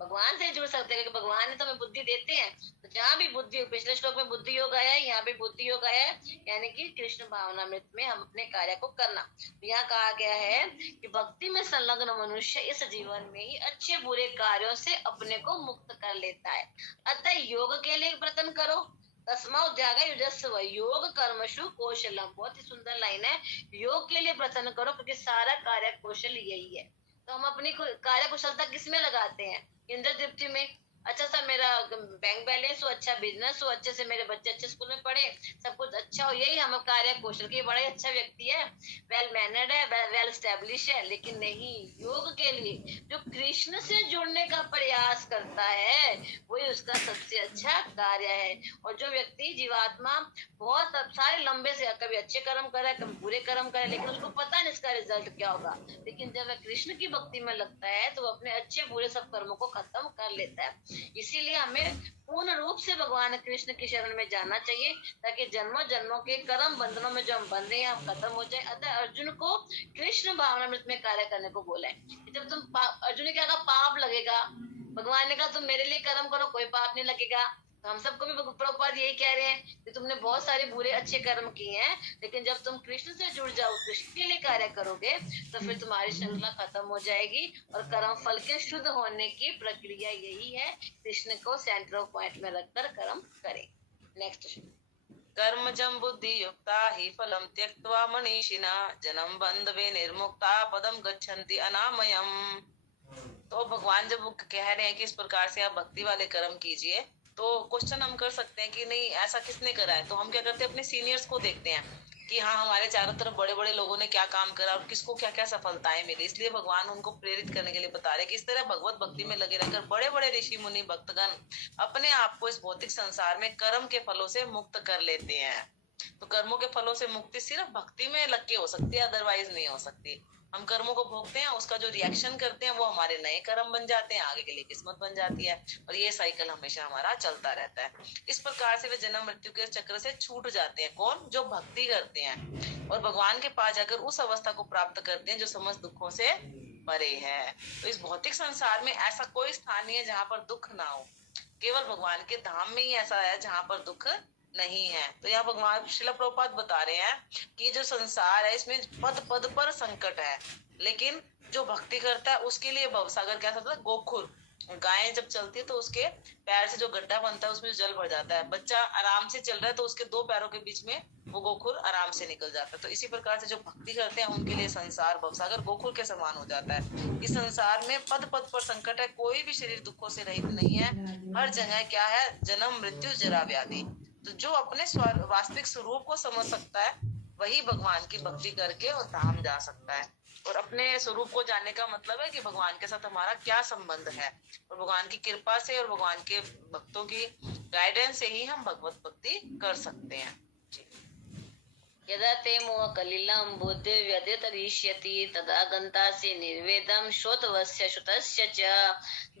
भगवान से जुड़ सकते हैं, क्योंकि भगवान ने तो हमें बुद्धि देते हैं। तो जहाँ भी बुद्धि, पिछले श्लोक में बुद्धि योग आया है, यहाँ भी बुद्धि योग आया है, यानी कि कृष्ण भावनामृत में हम अपने कार्य को करना। तो यहाँ कहा गया है कि भक्ति में संलग्न मनुष्य इस जीवन में ही अच्छे बुरे कार्यों से अपने को मुक्त कर लेता है। अतः योग के लिए प्रयत्न करो। तस्माद् युजस्व योग कर्मशु कौशलम। बहुत ही सुंदर लाइन है। योग के लिए प्रयत्न करो, क्योंकि सारा कार्य कौशल यही है। तो हम अपनी कार्य कुशलता किसमें लगाते हैं? इंद्र तृप्ति में। अच्छा सा मेरा बैंक बैलेंस हो, अच्छा बिजनेस हो, अच्छे से मेरे बच्चे अच्छे स्कूल में पढ़े, सब कुछ अच्छा हो, यही हम कार्य कौशल की। बड़ा ही अच्छा व्यक्ति है, वेल मैनर्ड है, वेल स्टैब्लिश है। लेकिन नहीं, योग के लिए जो कृष्ण से जुड़ने का प्रयास करता है वही उसका सबसे अच्छा कार्य है। और जो व्यक्ति जीवात्मा बहुत सारे लंबे से कभी अच्छे कर्म करे, कभी बुरे कर्म करे, लेकिन उसको पता नहीं इसका रिजल्ट क्या होगा, लेकिन जब वह कृष्ण की भक्ति में लगता है तो वो अपने अच्छे बुरे सब कर्मों को खत्म कर लेता है। इसीलिए हमें पूर्ण रूप से भगवान कृष्ण की शरण में जाना चाहिए, ताकि जन्मों जन्मों के कर्म बंधनों में जो हम बंधे हैं हम खत्म हो जाए। अतः अर्जुन को कृष्ण भावनामृत में कार्य करने को बोला है। जब तुम अर्जुन ने क्या कहा? पाप लगेगा। भगवान ने कहा तुम मेरे लिए कर्म करो, कोई पाप नहीं लगेगा। तो हम सबको भी प्रभुपाद यही कह रहे हैं कि तुमने बहुत सारे बुरे अच्छे कर्म किए हैं, लेकिन जब तुम कृष्ण से जुड़ जाओ, कृष्ण के लिए कार्य करोगे, तो फिर तुम्हारी श्रृंखला खत्म हो जाएगी और कर्म फल के शुद्ध होने की प्रक्रिया यही है। कृष्ण को सेंटर ऑफ पॉइंट में रखकर कर्म करें। नेक्स्ट। कर्मजं बुद्धि युक्ता हि फलं त्यक्त्वा मनीषिणा जन्म बंधवे निर्मुक्ता पदम गच्छन्ति अनामयम्। तो भगवान जब कह रहे हैं कि इस प्रकार से आप भक्ति वाले कर्म कीजिए, तो क्वेश्चन हम कर सकते हैं कि नहीं ऐसा किसने करा है। तो हम क्या करते हैं, अपने सीनियर्स को देखते हैं कि हाँ हमारे चारों तरफ बड़े बड़े लोगों ने क्या काम करा और किसको क्या क्या सफलताएं मिली। इसलिए भगवान उनको प्रेरित करने के लिए बता रहे हैं कि इस तरह भगवत भक्ति में लगे रहकर बड़े बड़े ऋषि मुनि भक्तगण अपने आप को इस भौतिक संसार में कर्म के फलों से मुक्त कर लेते हैं। तो कर्मों के फलों से मुक्ति सिर्फ भक्ति में लग के हो सकती है, अदरवाइज नहीं हो सकती। हम कर्मों को भोगते हैं, उसका जो रिएक्शन करते हैं वो हमारे नए कर्म बन जाते हैं, आगे के लिए किस्मत बन जाती है, और ये साइकिल हमेशा हमारा चलता रहता है। इस प्रकार से वे जन्म मृत्यु के चक्र से छूट जाते हैं। कौन? जो भक्ति करते हैं और भगवान के पास जाकर उस अवस्था को प्राप्त करते हैं जो समस्त दुखों से परे है। तो इस भौतिक संसार में ऐसा कोई स्थान नहीं है जहाँ पर दुख ना हो। केवल भगवान के धाम में ही ऐसा है जहाँ पर दुख नहीं है। तो यहाँ भगवान श्रील प्रभुपाद बता रहे हैं कि जो संसार है इसमें पद पद पर संकट है, लेकिन जो भक्ति करता है उसके लिए भवसागर क्या होता है? गोखुर। गाय जब चलती है तो उसके पैर से जो गड्ढा बनता है उसमें जल भर जाता है। बच्चा आराम से चल रहा है तो उसके दो पैरों के बीच में वो गोखुर आराम से निकल जाता है। तो इसी प्रकार से जो भक्ति करते हैं उनके लिए संसार भवसागर गोखुर के समान हो जाता है। इस संसार में पद पद पर संकट है, कोई भी शरीर दुखों से रहित नहीं है। हर जगह क्या है? जन्म मृत्यु जरा व्याधि। तो जो अपने वास्तविक स्वरूप को समझ सकता है वही भगवान की भक्ति करके और धाम जा सकता है। और अपने स्वरूप को जानने का मतलब है कि भगवान के साथ हमारा क्या संबंध है, और भगवान की कृपा से और भगवान के भक्तों की गाइडेंस से ही हम भगवत भक्ति कर सकते हैं। यदा ते मोह कलिलं बुद्धि व्यतितरिष्यति तदा गन्तासि निर्वेदम श्रोतवस्य श्रुतस्य च।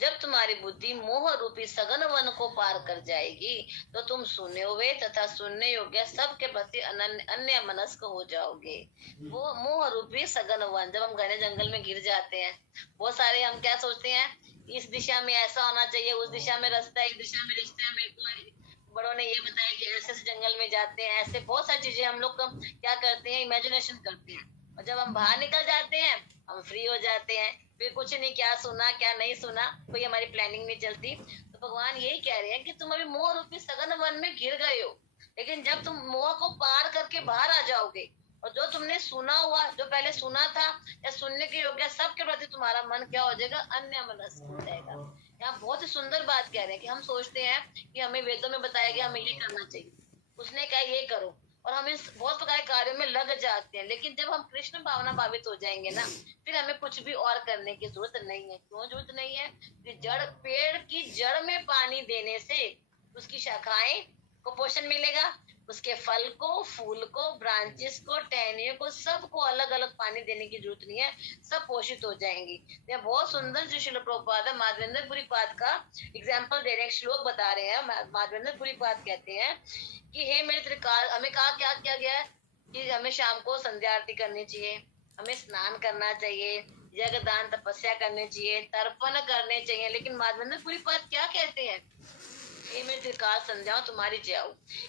जब तुम्हारी बुद्धि मोह रूपी सघन वन को पार कर जाएगी तो तुम सुने हुए तथा सुनने योग्य सब के प्रति अन्य मनस्क हो जाओगे। वो मोह रूपी सघन वन, जब हम घने जंगल में गिर जाते हैं, बहुत सारे हम क्या सोचते हैं, इस दिशा में ऐसा होना चाहिए, उस दिशा में रास्ता है, इस दिशा में रिश्ता है, मेरे को बड़ों ने ये बताया कि ऐसे ऐसे जंगल में जाते हैं। ऐसे बहुत सारी चीजें हम लोग क्या करते हैं, इमेजिनेशन करते हैं, और जब हम बाहर निकल जाते हैं हम फ्री हो जाते हैं, फिर कुछ नहीं, क्या सुना क्या नहीं सुना, कोई हमारी प्लानिंग नहीं चलती। तो भगवान यही कह रहे हैं कि तुम अभी मोह रूपी सघन वन में गिर गए हो, लेकिन जब तुम मोह को पार करके बाहर आ जाओगे और जो तुमने सुना हुआ, जो पहले सुना था या सुनने के योग्य सब के प्रति तुम्हारा मन क्या हो जाएगा? अन्य मनस्क हो जाएगा। यहाँ बहुत ही सुंदर बात कह रहे हैं कि हम सोचते हैं कि हमें वेदों में बताया गया हमें ये करना चाहिए, उसने कहा ये करो, और हम इस बहुत प्रकार के कार्यों में लग जाते हैं। लेकिन जब हम कृष्ण भावना भावित हो जाएंगे ना, फिर हमें कुछ भी और करने की जरूरत नहीं है। क्यों जरूरत नहीं है? कि पेड़ की जड़ में पानी देने से उसकी शाखाएं को पोषण मिलेगा, उसके फल को, फूल को, ब्रांचेस को, टहनियों को, सबको अलग अलग पानी देने की जरूरत नहीं है, सब पोषित हो जाएंगी। यह बहुत सुंदर जो शिल प्रभुपाद है माधवेंद्र पुरी पाद का एग्जाम्पल दे रहे हैं, श्लोक बता रहे हैं। माधवेंद्र पुरी पाद कहते हैं कि हे मेरे त्रिकाल, हमें कहा क्या किया गया है कि हमें शाम को संध्या आरती करनी चाहिए, हमें स्नान करना चाहिए, यज्ञ दान तपस्या करनी चाहिए, तर्पण करने चाहिए। लेकिन माधवेंद्र पुरी पाद क्या कहते हैं, हे मेरे त्रिकाल संध्याओं तुम्हारी जय,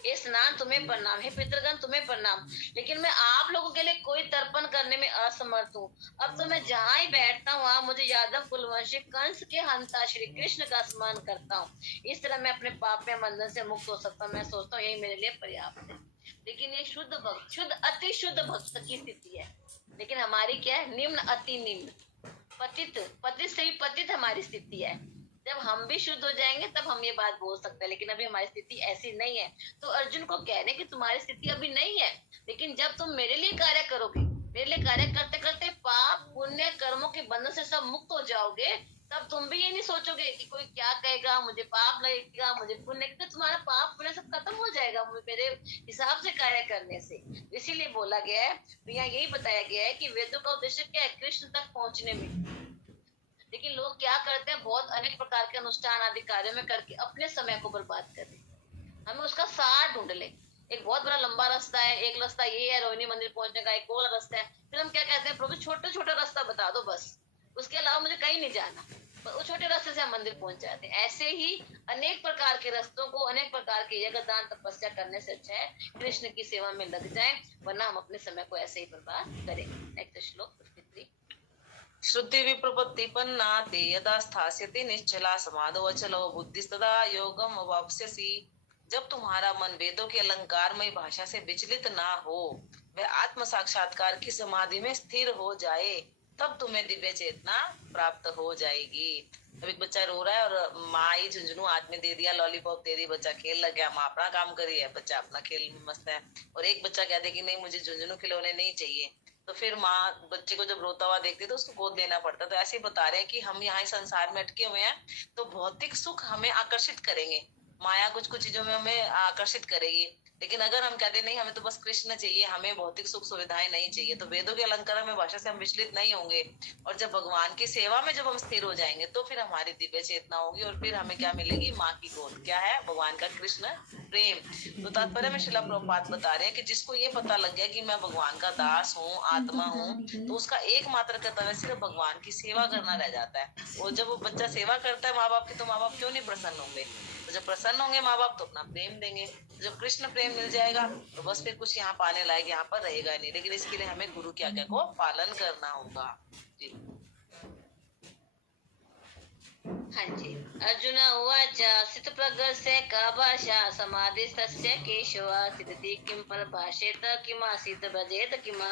ये स्नान तुम्हें प्रणाम, हे पितृगण तुम्हें प्रणाम, लेकिन मैं आप लोगों के लिए कोई तर्पण करने में असमर्थ हूँ। अब तो मैं जहाँ ही बैठता हूँ वहां मुझे यादव कुलवंशी कंस के हंता श्री कृष्ण का स्मरण करता हूँ। इस तरह मैं अपने पाप में बंधन से मुक्त हो सकता हूँ। मैं सोचता हूँ यही मेरे लिए पर्याप्त है। लेकिन ये शुद्ध भक्त, शुद्ध अति शुद्ध भक्त की स्थिति है। लेकिन हमारी क्या है, निम्न अति निम्न, पतित, पतित से भी पतित हमारी स्थिति है। जब हम भी शुद्ध हो जाएंगे तब हम ये बात बोल सकते हैं, लेकिन अभी हमारी स्थिति ऐसी नहीं है। तो अर्जुन को कहने की तुम्हारी स्थिति अभी नहीं है, लेकिन जब तुम मेरे लिए कार्य करोगे, मेरे लिए कार्य करते करते पाप पुण्य कर्मों के बंधन से सब मुक्त हो जाओगे, तब तुम भी ये नहीं सोचोगे कि कोई क्या कहेगा, मुझे पाप लगेगा, मुझे पुण्य, तो तुम्हारा पाप पुण्य सब खत्म हो जाएगा मेरे हिसाब से कार्य करने से। इसीलिए बोला गया है, यहाँ यही बताया गया है कि वेदों का उद्देश्य क्या है, कृष्ण तक पहुंचने में। लेकिन लोग क्या करते हैं, बहुत अनेक प्रकार के अनुष्ठान आदि कार्यों में करके अपने समय को बर्बाद कर दें। हमें उसका सार ढूंढ ले। एक बहुत बड़ा लंबा रास्ता है, एक रास्ता ये है रोहिणी मंदिर पहुंचने का, एक और रास्ता है, फिर हम क्या कहते हैं, प्रभु छोटे छोटे रास्ता बता दो बस, उसके अलावा मुझे कहीं नहीं जाना। वो छोटे रास्ते से हम मंदिर पहुंच जाते हैं। ऐसे ही अनेक प्रकार के रास्तों को, अनेक प्रकार के यज्ञ दान तपस्या करने से अच्छा है कृष्ण की सेवा में लग जाए, वरना हम अपने समय को ऐसे ही बर्बाद करेंगे। नेक्स्ट श्लोक 53। श्रुति विप्रपत्ति पन्ना ते यदा स्थास्यति निश्चला समाधो अचलो बुद्धिस्तदा योगम वाप्स्यसि। जब तुम्हारा मन वेदों के अलंकारमय भाषा से विचलित ना हो, वह आत्म साक्षात्कार की समाधि में स्थिर हो जाए, तब तुम्हें दिव्य चेतना प्राप्त हो जाएगी। अब एक बच्चा रो रहा है और माँ ही झुंझुनू हाथ में दे दिया, लॉलीपॉप दे दी, बच्चा खेल लग गया, माँ अपना काम कर रही है, बच्चा अपना खेल में मस्त है। और एक बच्चा कहते कि नहीं मुझे झुंझुनू खिलौने नहीं चाहिए, तो फिर माँ बच्चे को जब रोता हुआ देखती है तो उसको गोद लेना पड़ता है। तो ऐसे ही बता रहे हैं कि हम यहाँ संसार में अटके हुए हैं, तो भौतिक सुख हमें आकर्षित करेंगे, माया कुछ कुछ चीजों में हमें आकर्षित करेगी। लेकिन अगर हम कहते नहीं हमें तो बस कृष्ण चाहिए, हमें भौतिक सुख सुविधाएं नहीं चाहिए, तो वेदों के अलंकार में भाषा से हम विचलित नहीं होंगे। और जब भगवान की सेवा में जब हम स्थिर हो जाएंगे तो फिर हमारी दिव्य चेतना होगी, और फिर हमें क्या मिलेगी, माँ की गोद। क्या है, भगवान का कृष्ण प्रेम। तो तात्पर्य में श्रीला प्रभुपाद बता रहे हैं कि जिसको ये पता लग गया कि मैं भगवान का दास हूँ, आत्मा हूँ, तो उसका एकमात्र कर्तव्य सिर्फ भगवान की सेवा करना रह जाता है। और जब वो बच्चा सेवा करता है माँ बाप की, तो माँ बाप क्यों नहीं प्रसन्न होंगे। तो जब प्रसन्न होंगे माँ बाप तो अपना प्रेम देंगे। जब कृष्ण प्रेम मिल जाएगा तो बस फिर कुछ यहाँ पाने लायक यहाँ पर रहेगा नहीं। लेकिन इसके लिए हमें गुरु की आज्ञा को पालन करना होगा। जी हाँ जी। अर्जुन उवाच स्थितप्रज्ञस्य का भाषा समाधिस्तस्य केशव सिद्धि किम परभाषेत किमासीत ब्रजेत किमा।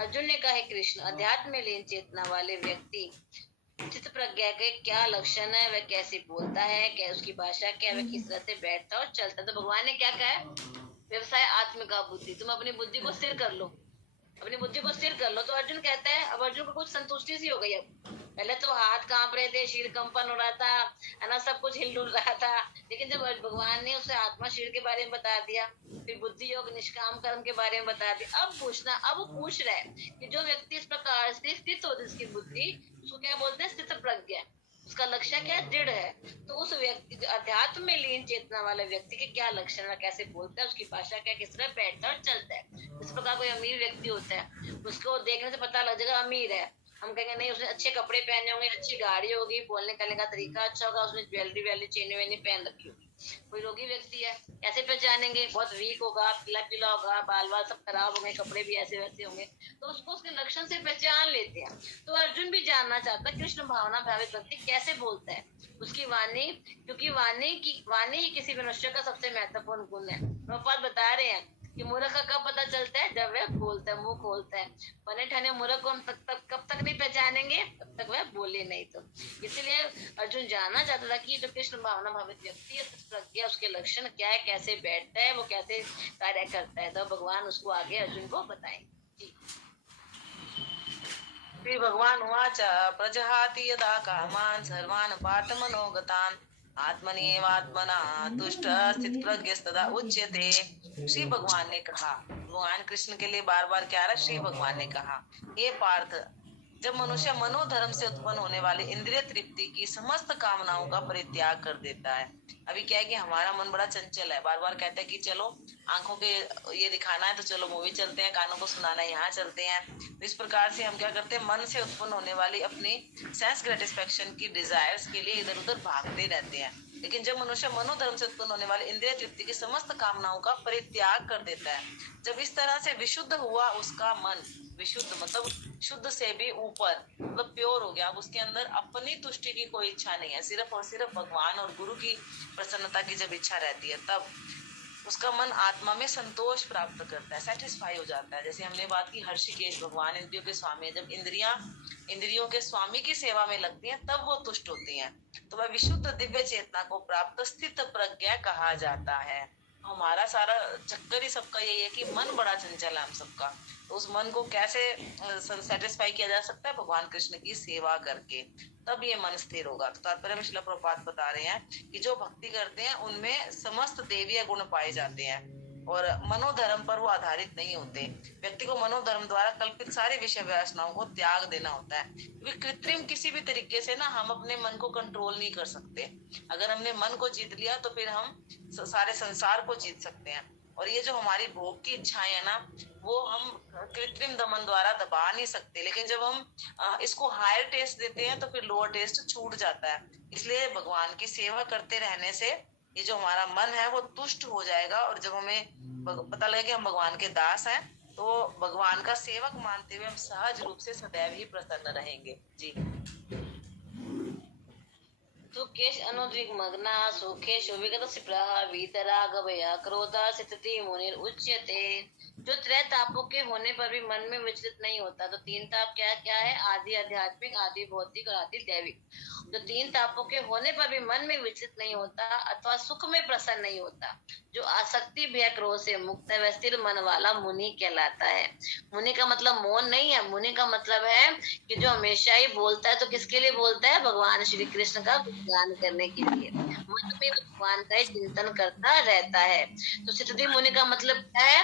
अर्जुन ने कहा, हे कृष्ण, अध्यात्म में लीन चेतना वाले व्यक्ति चित्त प्रज्ञा के क्या लक्षण है, वह कैसे बोलता है, क्या उसकी भाषा क्या है, वह किस तरह से बैठता और चलता। तो भगवान ने क्या कहा है, व्यवसाय आत्म का बुद्धि, तुम अपनी बुद्धि को स्थिर कर लो, अपनी बुद्धि को स्थिर कर लो। तो अर्जुन कहता है, अब अर्जुन को कुछ संतुष्टि सी हो गई। अब पहले तो हाथ कांप रहे थे, शरीर कंपन हो रहा था, है ना, सब कुछ हिल डुल रहा था। लेकिन जब भगवान ने उसे आत्मा शरीर के बारे में बता दिया, फिर बुद्धि योग निष्काम कर्म के बारे में बता दिया, अब वो पूछ रहा है कि जो व्यक्ति इस प्रकार से स्थित हो जिसकी बुद्धि, उसको क्या बोलते हैं, स्थित प्रज्ञा। उसका लक्ष्य क्या है, दृढ़ है। तो उस व्यक्ति जो अध्यात्म में लीन चेतना वाले व्यक्ति के क्या लक्षण है, कैसे बोलता है, उसकी भाषा क्या, किस तरह बैठता है और चलता है। इस प्रकार कोई अमीर व्यक्ति होता है, उसको देखने से पता लग जाएगा अमीर है। हम कहेंगे नहीं, उसने अच्छे कपड़े पहने होंगे, अच्छी गाड़ी होगी, बोलने करने का तरीका अच्छा होगा, उसने ज्वेलरी वेलरी चेन वेनी पहन रखी होगी। कोई रोगी व्यक्ति है, कैसे पहचानेंगे, बहुत वीक होगा, पीला पीला होगा, बाल बाल सब खराब होंगे, कपड़े भी ऐसे वैसे होंगे, तो उसको उसके लक्षण से पहचान लेते हैं। तो अर्जुन भी जानना चाहता है कृष्ण भावना भावित व्यक्ति कैसे बोलता है, उसकी वाणी, क्योंकि वाणी ही किसी मनुष्य का सबसे महत्वपूर्ण गुण है। प्रभुपाद बता रहे हैं कि मूर्ख का कब पता चलता है, जब वह बोलता है, मुंह खोलता है। बने ठने मूर्ख को हम कब तक नहीं पहचानेंगे, तब तक वह बोले नहीं। तो इसीलिए अर्जुन जानना चाहता था कि जो कृष्ण भावना भावित व्यक्ति है, प्रज्ञा, उसके लक्षण क्या है, कैसे बैठता है, वो कैसे कार्य करता है। तो भगवान उसको आगे अर्जुन को बताएंगे। श्री भगवान उवाच प्रजहाति यदा कामान् सर्वान् पार्थमनोगतान् आत्मनिवात्मना तुष्ट स्थित प्रज्ञ सदा उच्यते। श्री भगवान ने कहा, भगवान कृष्ण के लिए बार बार क्या रहा, श्री भगवान ने कहा, हे पार्थ, जब मनुष्य मनोधर्म से उत्पन्न होने वाली इंद्रिय तृप्ति की समस्त कामनाओं का परित्याग कर देता है। अभी क्या है कि हमारा मन बड़ा चंचल है, बार बार कहता है कि चलो आंखों के ये दिखाना है तो चलो मूवी चलते हैं, कानों को सुनाना है यहाँ चलते हैं। तो इस प्रकार से हम क्या करते हैं, मन से उत्पन्न होने वाली अपनी सेंस ग्रेटिस्फेक्शन की डिजायर्स के लिए इधर उधर भागते रहते हैं। लेकिन जब मनुष्य मनोधर्म से उत्पन्न होने वाले इंद्रिय तृप्ति की समस्त कामनाओं का परित्याग कर देता है, जब इस तरह से विशुद्ध हुआ उसका मन, विशुद्ध मतलब शुद्ध से भी ऊपर, मतलब प्योर हो गया, अब उसके अंदर अपनी तुष्टि की कोई इच्छा नहीं है, सिर्फ और सिर्फ भगवान और गुरु की प्रसन्नता की जब इच्छा रहती है, तब उसका मन आत्मा में संतोष प्राप्त करता है, सेटिस्फाई हो जाता है। जैसे हमने बात की हर्षिकेश भगवान इंद्रियों के स्वामी है, जब इंद्रियों के स्वामी की सेवा में लगती हैं तब वो तुष्ट होती हैं, तो वह विशुद्ध दिव्य चेतना को प्राप्त स्थित प्रज्ञा कहा जाता है। हमारा सारा चक्कर ही सबका यही है कि मन बड़ा चंचल है हम सबका, तो उस मन को कैसे सेटिस्फाई किया जा सकता है, भगवान कृष्ण की सेवा करके, तब ये मन स्थिर होगा। तो तात्पर्य में श्रील प्रभुपाद बता रहे हैं कि जो भक्ति करते हैं उनमें समस्त देवीय गुण पाए जाते हैं और मनोधर्म पर वो आधारित नहीं होते। व्यक्ति को मनोधर्म द्वारा कल्पित सारी विषय वासनाओं को त्याग देना होता है, क्योंकि कृत्रिम किसी भी तरीके से ना हम अपने मन को कंट्रोल नहीं कर सकते। अगर हमने मन को जीत लिया तो फिर हम सारे संसार को जीत सकते हैं। और ये जो हमारी भोग की इच्छाएं है ना, वो हम कृत्रिम दमन द्वारा दबा नहीं सकते, लेकिन जब हम इसको हायर टेस्ट देते हैं तो फिर लोअर टेस्ट छूट जाता है। इसलिए भगवान की सेवा करते रहने से ये जो हमारा मन है वो तुष्ट हो जाएगा, और जब हमें पता लगे कि हम भगवान के दास हैं तो भगवान का सेवक मानते हुए हम सहज रूप से सदैव ही प्रसन्न रहेंगे। जी। सुखेश अनुद्विग्मग्ना सुखेश विगतसिप्रः वीतरागभया क्रोधा स्थिति मुनिर उच्यते। जो त्रय तापों के होने पर भी मन में विचलित नहीं होता, तो तीन ताप क्या क्या है, आदि आध्यात्मिक, आदि भौतिक और आदि दैविक। जो तीन तापों के होने पर भी मन में विचलित नहीं होता अथवा सुख में प्रसन्न नहीं होता, जो आसक्ति भय क्रोध से मुक्त है, वह स्थिर मन वाला मुनि कहलाता है। मुनि का मतलब मौन नहीं है, मुनि का मतलब है कि जो हमेशा ही बोलता है, तो किसके लिए बोलता है, भगवान श्री कृष्ण का गुणगान करने के लिए, मन में भगवान का चिंतन करता रहता है। तो स्थिति मुनि का मतलब क्या है,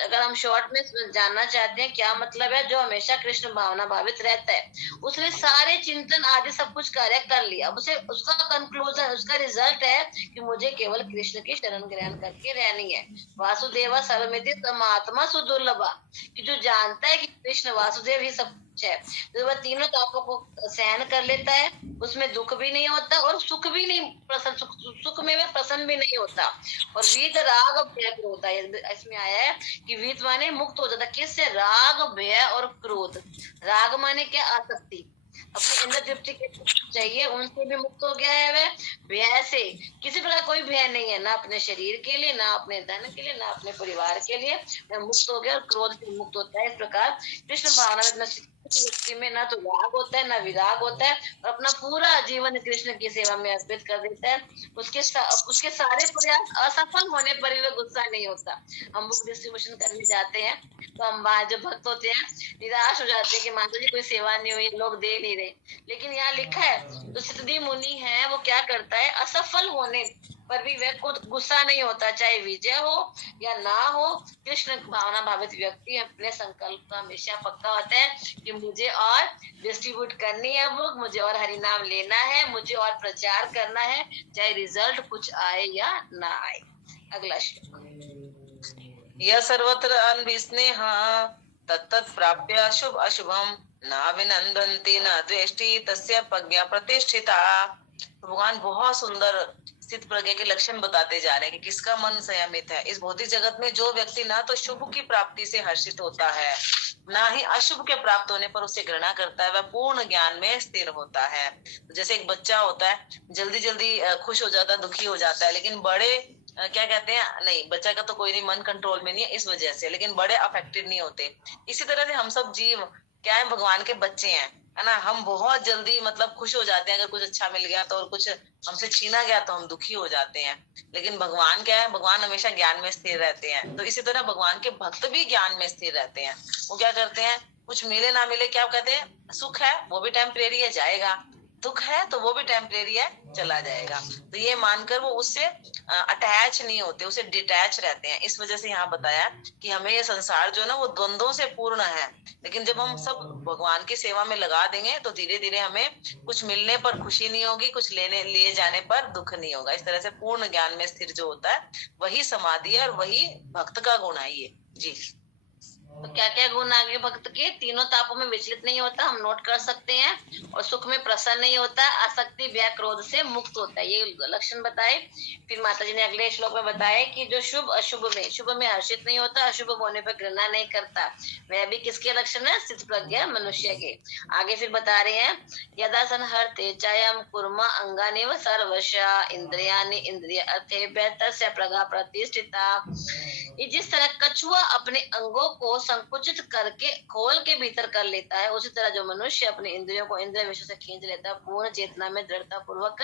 अगर हम शॉर्ट में जानना चाहते हैं क्या मतलब है, जो हमेशा कृष्ण भावना भावित रहता है, उसने सारे चिंतन आदि सब कुछ कार्य कर लिया, अब उसे उसका कंक्लूजन, उसका रिजल्ट है कि मुझे केवल कृष्ण की शरण ग्रहण करके रहनी है। वासुदेव सर्वमिति समात्मा सुदुर्लभा, कि जो जानता है कि कृष्ण वासुदेव ही सब कुछ है, तो वह तीनों तापों को सहन कर लेता है, उसमें दुख भी नहीं होता और सुख भी नहीं, प्रसन्न सुख में वह प्रसन्न भी नहीं होता। और वीत राग भय क्रोध, इसमें आया है कि वीत माने मुक्त हो जाता, किससे, राग भय और क्रोध। राग माने क्या, आसक्ति, अपने इंद्र तृप्ति के चाहिए उनसे भी मुक्त हो गया है वह। भय से किसी प्रकार कोई भय नहीं है, ना अपने शरीर के लिए, ना अपने धन के लिए, ना अपने परिवार के लिए, वह मुक्त हो गया और क्रोध से मुक्त होता है। इस प्रकार कृष्ण भावना में व्यक्ति में ना तो राग होता है ना विराग होता है, और अपना पूरा जीवन कृष्ण की सेवा में अर्पित कर देता है। उसके सारे प्रयास असफल होने पर भी वह गुस्सा नहीं होता। हम बुक डिस्ट्रीब्यूशन करने जाते हैं तो हम वहां जो भक्त होते हैं निराश हो जाते हैं कि माता जी कोई सेवा नहीं हुई, लोग दे नहीं रहे, लेकिन यहाँ लिखा है तो सिद्धि मुनि है वो क्या करता है, असफल होने पर भी वह खुद गुस्सा नहीं होता, चाहे विजय हो या ना हो। कृष्ण भावना भावित व्यक्ति अपने संकल्प का हमेशा पक्का होता है कि मुझे और डिस्ट्रीब्यूट करनी है बुक, मुझे और हरि नाम लेना है, मुझे और प्रचार करना है, चाहे रिजल्ट कुछ आए या ना आए। अगला श्लोक। यह सर्वत्र अनभिस्नेह तत्तत् प्राप्य शुभ अशुभम न विनंदन्ति न द्वेष्टि तस्य प्रज्ञा प्रतिष्ठिता। भगवान बहुत सुंदर स्थित प्रज्ञा के लक्षण बताते जा रहे हैं कि किसका मन संयमित है। इस भौतिक जगत में जो व्यक्ति ना तो शुभ की प्राप्ति से हर्षित होता है, ना ही अशुभ के प्राप्त होने पर उसे घृणा करता है, वह पूर्ण ज्ञान में स्थिर होता है। जैसे एक बच्चा होता है, जल्दी जल्दी खुश हो जाता है, दुखी हो जाता है, लेकिन बड़े क्या कहते हैं, नहीं, बच्चा का तो कोई नहीं, मन कंट्रोल में नहीं है इस वजह से, लेकिन बड़े अफेक्टेड नहीं होते। इसी तरह से हम सब जीव क्या है, भगवान के बच्चे हैं, है ना। हम बहुत जल्दी मतलब खुश हो जाते हैं अगर कुछ अच्छा मिल गया तो, और कुछ हमसे छीना गया तो हम दुखी हो जाते हैं। लेकिन भगवान क्या है, भगवान हमेशा ज्ञान में स्थिर रहते हैं। तो इसी तरह भगवान के भक्त भी ज्ञान में स्थिर रहते हैं। वो क्या करते हैं, कुछ मिले ना मिले, क्या कहते हैं, सुख है वो भी टेम्परेरी है, जाएगा, दुख है तो वो भी टेम्परेरी है, चला जाएगा। तो ये मानकर वो उससे अटैच नहीं होते, उसे डिटैच रहते हैं। इस वजह से यहाँ बताया कि हमें ये संसार जो है ना वो द्वंद्वों से पूर्ण है, लेकिन जब हम सब भगवान की सेवा में लगा देंगे तो धीरे धीरे हमें कुछ मिलने पर खुशी नहीं होगी, कुछ लेने लिए जाने पर दुख नहीं होगा। इस तरह से पूर्ण ज्ञान में स्थिर जो होता है वही समाधि है और वही भक्त का गुण है ये। जी। तो क्या क्या गुण आगे भक्त के? तीनों तापों में विचलित नहीं होता, हम नोट कर सकते हैं। और सुख में प्रसन्न नहीं होता, आसक्ति व्यय क्रोध से मुक्त होता है, ये लक्षण बताए। फिर माता जी ने अगले श्लोक में बताया कि जो शुभ अशुभ में, शुभ में हर्षित नहीं होता, अशुभ होने पर घृणा नहीं करता। वह भी किसके लक्षण है? स्थित प्रज्ञ मनुष्य के। आगे फिर बता रहे हैं, यदा संहरते चायम कुर्मा अंगानिव सर्वशा इंद्रियानि इंद्रिय अर्थे बेहतर प्रगा प्रतिष्ठिता। ये जिस तरह कछुआ अपने अंगों को संकुचित करके खोल के भीतर कर लेता है, उसी तरह जो मनुष्य अपने इंद्रियों को इंद्रिय विषय से खींच लेता है, पूर्ण चेतना में दृढ़ता पूर्वक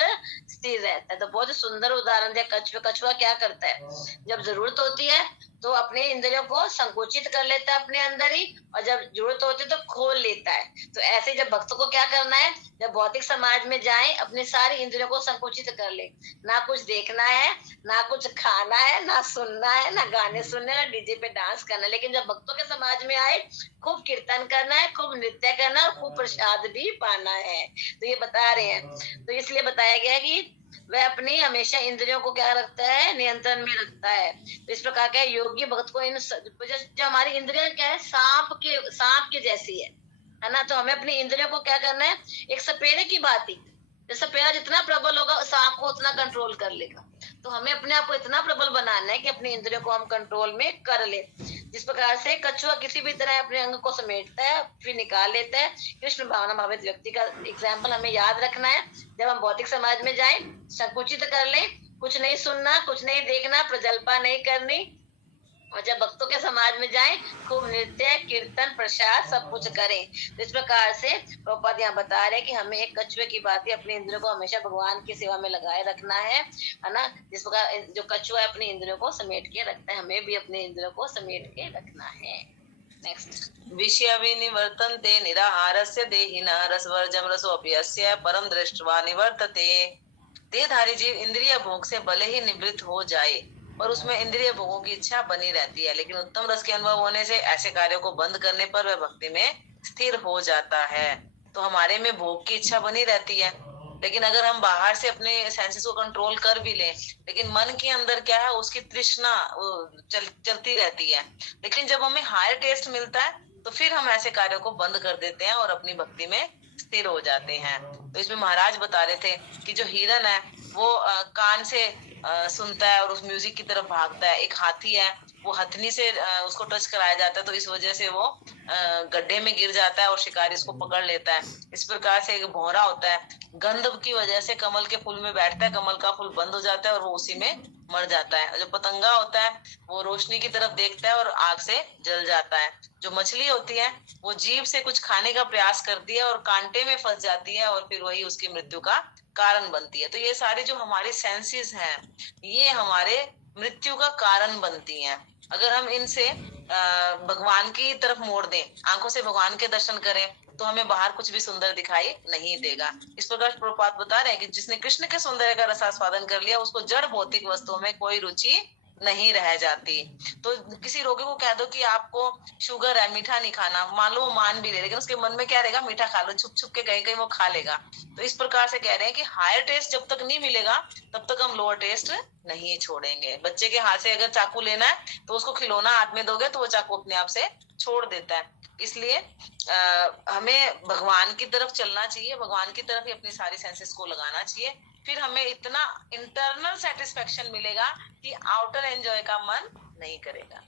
स्थिर रहता है। तो बहुत ही सुंदर उदाहरण दिया कछुआ। कछुआ क्या करता है? जब जरूरत होती है तो अपने इंद्रियों को संकुचित कर लेता है अपने अंदर ही, और जब जरूरत होती है तो खोल लेता है। तो ऐसे जब भक्त को क्या करना है, जब भौतिक समाज में जाए अपनी सारी इंद्रियों को संकुचित कर ले। ना कुछ देखना है, ना कुछ खाना है, ना सुनना है, ना गाने सुनने, ना डीजे पे डांस करना है। लेकिन जब भक्तों के समाज में आए, खूब कीर्तन करना है, खूब नृत्य करना है और खूब प्रसाद भी पाना है। तो ये बता रहे हैं। तो इसलिए बताया गया है कि वह अपनी हमेशा इंद्रियों को क्या रखता है? नियंत्रण में रखता है। तो इस प्रकार का योग्य भक्त को इन जो हमारी इंद्रियां क्या है, सांप के जैसी है ना। तो हमें अपनी इंद्रियों को क्या करना है? एक सपेरे की भांति, जैसे सपेरा जितना प्रबल होगा सांप को उतना कंट्रोल कर लेगा। तो हमें अपने आप को इतना प्रबल बनाना है कि अपनी इंद्रियों को हम कंट्रोल में कर ले। जिस प्रकार से कछुआ किसी भी तरह अपने अंग को समेटता है फिर निकाल लेता है, कृष्ण भावना भावित व्यक्ति का एग्जाम्पल हमें याद रखना है। जब हम भौतिक समाज में जाए, संकुचित कर ले, कुछ नहीं सुनना, कुछ नहीं देखना, प्रजल्पा नहीं करनी। और जब भक्तों के समाज में जाएं, खूब नृत्य कीर्तन प्रसाद सब कुछ करें। तो इस प्रकार से प्रभुपाद यहाँ बता रहे हैं कि हमें एक कछुए की बात अपने इंद्रियों को हमेशा भगवान की सेवा में लगाए रखना है ना। जिस प्रकार जो कछुआ अपनी इंद्रियों को समेट के रखता है, हमें भी अपने इंद्रियों को समेट के रखना है। नेक्स्ट, विषयाविनिवर्तन्ते निराहारस्य देहिनः रसवर्जं रसोऽपि यस्य परम दृष्ट्वा निवर्तते। देहधारी जीव इंद्रिय भोग से भले ही निवृत्त हो जाए और उसमें इंद्रिय भोगों की इच्छा बनी रहती है, लेकिन उत्तम रस के अनुभव होने से ऐसे कार्यों को बंद करने पर वह भक्ति में स्थिर हो जाता है। तो हमारे में भोग की इच्छा बनी रहती है, लेकिन अगर हम बाहर से अपने सेंसेस को कंट्रोल कर भी लें, लेकिन मन के अंदर क्या है, उसकी तृष्णा चलती रहती है। लेकिन जब हमें हायर टेस्ट मिलता है तो फिर हम ऐसे कार्यों को बंद कर देते हैं और अपनी भक्ति में स्थिर हो जाते हैं। तो इसमें महाराज बता रहे थे कि जो हिरन है वो कान से सुनता है और उस म्यूजिक की तरफ भागता है। एक हाथी है, वो हथनी से उसको टच कराया जाता है तो इस वजह से वो गड्ढे में गिर जाता है और शिकारी इसको पकड़ लेता है। इस प्रकार से एक भौरा होता है, गंध की वजह से कमल के फूल में बैठता है, कमल का फूल बंद हो जाता है और वो उसी में मर जाता है। जो पतंगा होता है वो रोशनी की तरफ देखता है और आग से जल जाता है। जो मछली होती है वो जीभ से कुछ खाने का प्रयास करती है और कांटे में फंस जाती है और फिर वही उसकी मृत्यु का कारण बनती है। तो ये सारी जो हमारी सेंसेस हैं ये हमारे मृत्यु का कारण बनती हैं। अगर हम इनसे भगवान की तरफ मोड़ दें, आंखों से भगवान के दर्शन करें, तो हमें बाहर कुछ भी सुंदर दिखाई नहीं देगा। इस प्रकार प्रभुपाद बता रहे हैं कि जिसने कृष्ण के सौंदर्य का रसास्वादन कर लिया उसको जड़ भौतिक वस्तुओं में कोई रुचि नहीं रह जाती। तो किसी रोगी को कह दो कि आपको शुगर है, मीठा नहीं खाना, मान लो वो मान भी ले, लेकिन उसके मन में क्या रहेगा, मीठा खा लो, छुप छुप के कहीं कहीं वो खा लेगा। तो इस प्रकार से कह रहे हैं कि हायर टेस्ट जब तक नहीं मिलेगा तब तक हम लोअर टेस्ट नहीं छोड़ेंगे। बच्चे के हाथ से अगर चाकू लेना है तो उसको खिलौना हाथ में दोगे तो वो चाकू अपने आप से छोड़ देता है। इसलिए हमें भगवान की तरफ चलना चाहिए, भगवान की तरफ ही अपनी सारी सेंसेस को लगाना चाहिए। फिर हमें इतना इंटरनल सेटिस्फेक्शन मिलेगा कि आउटर एंजॉय का मन नहीं करेगा।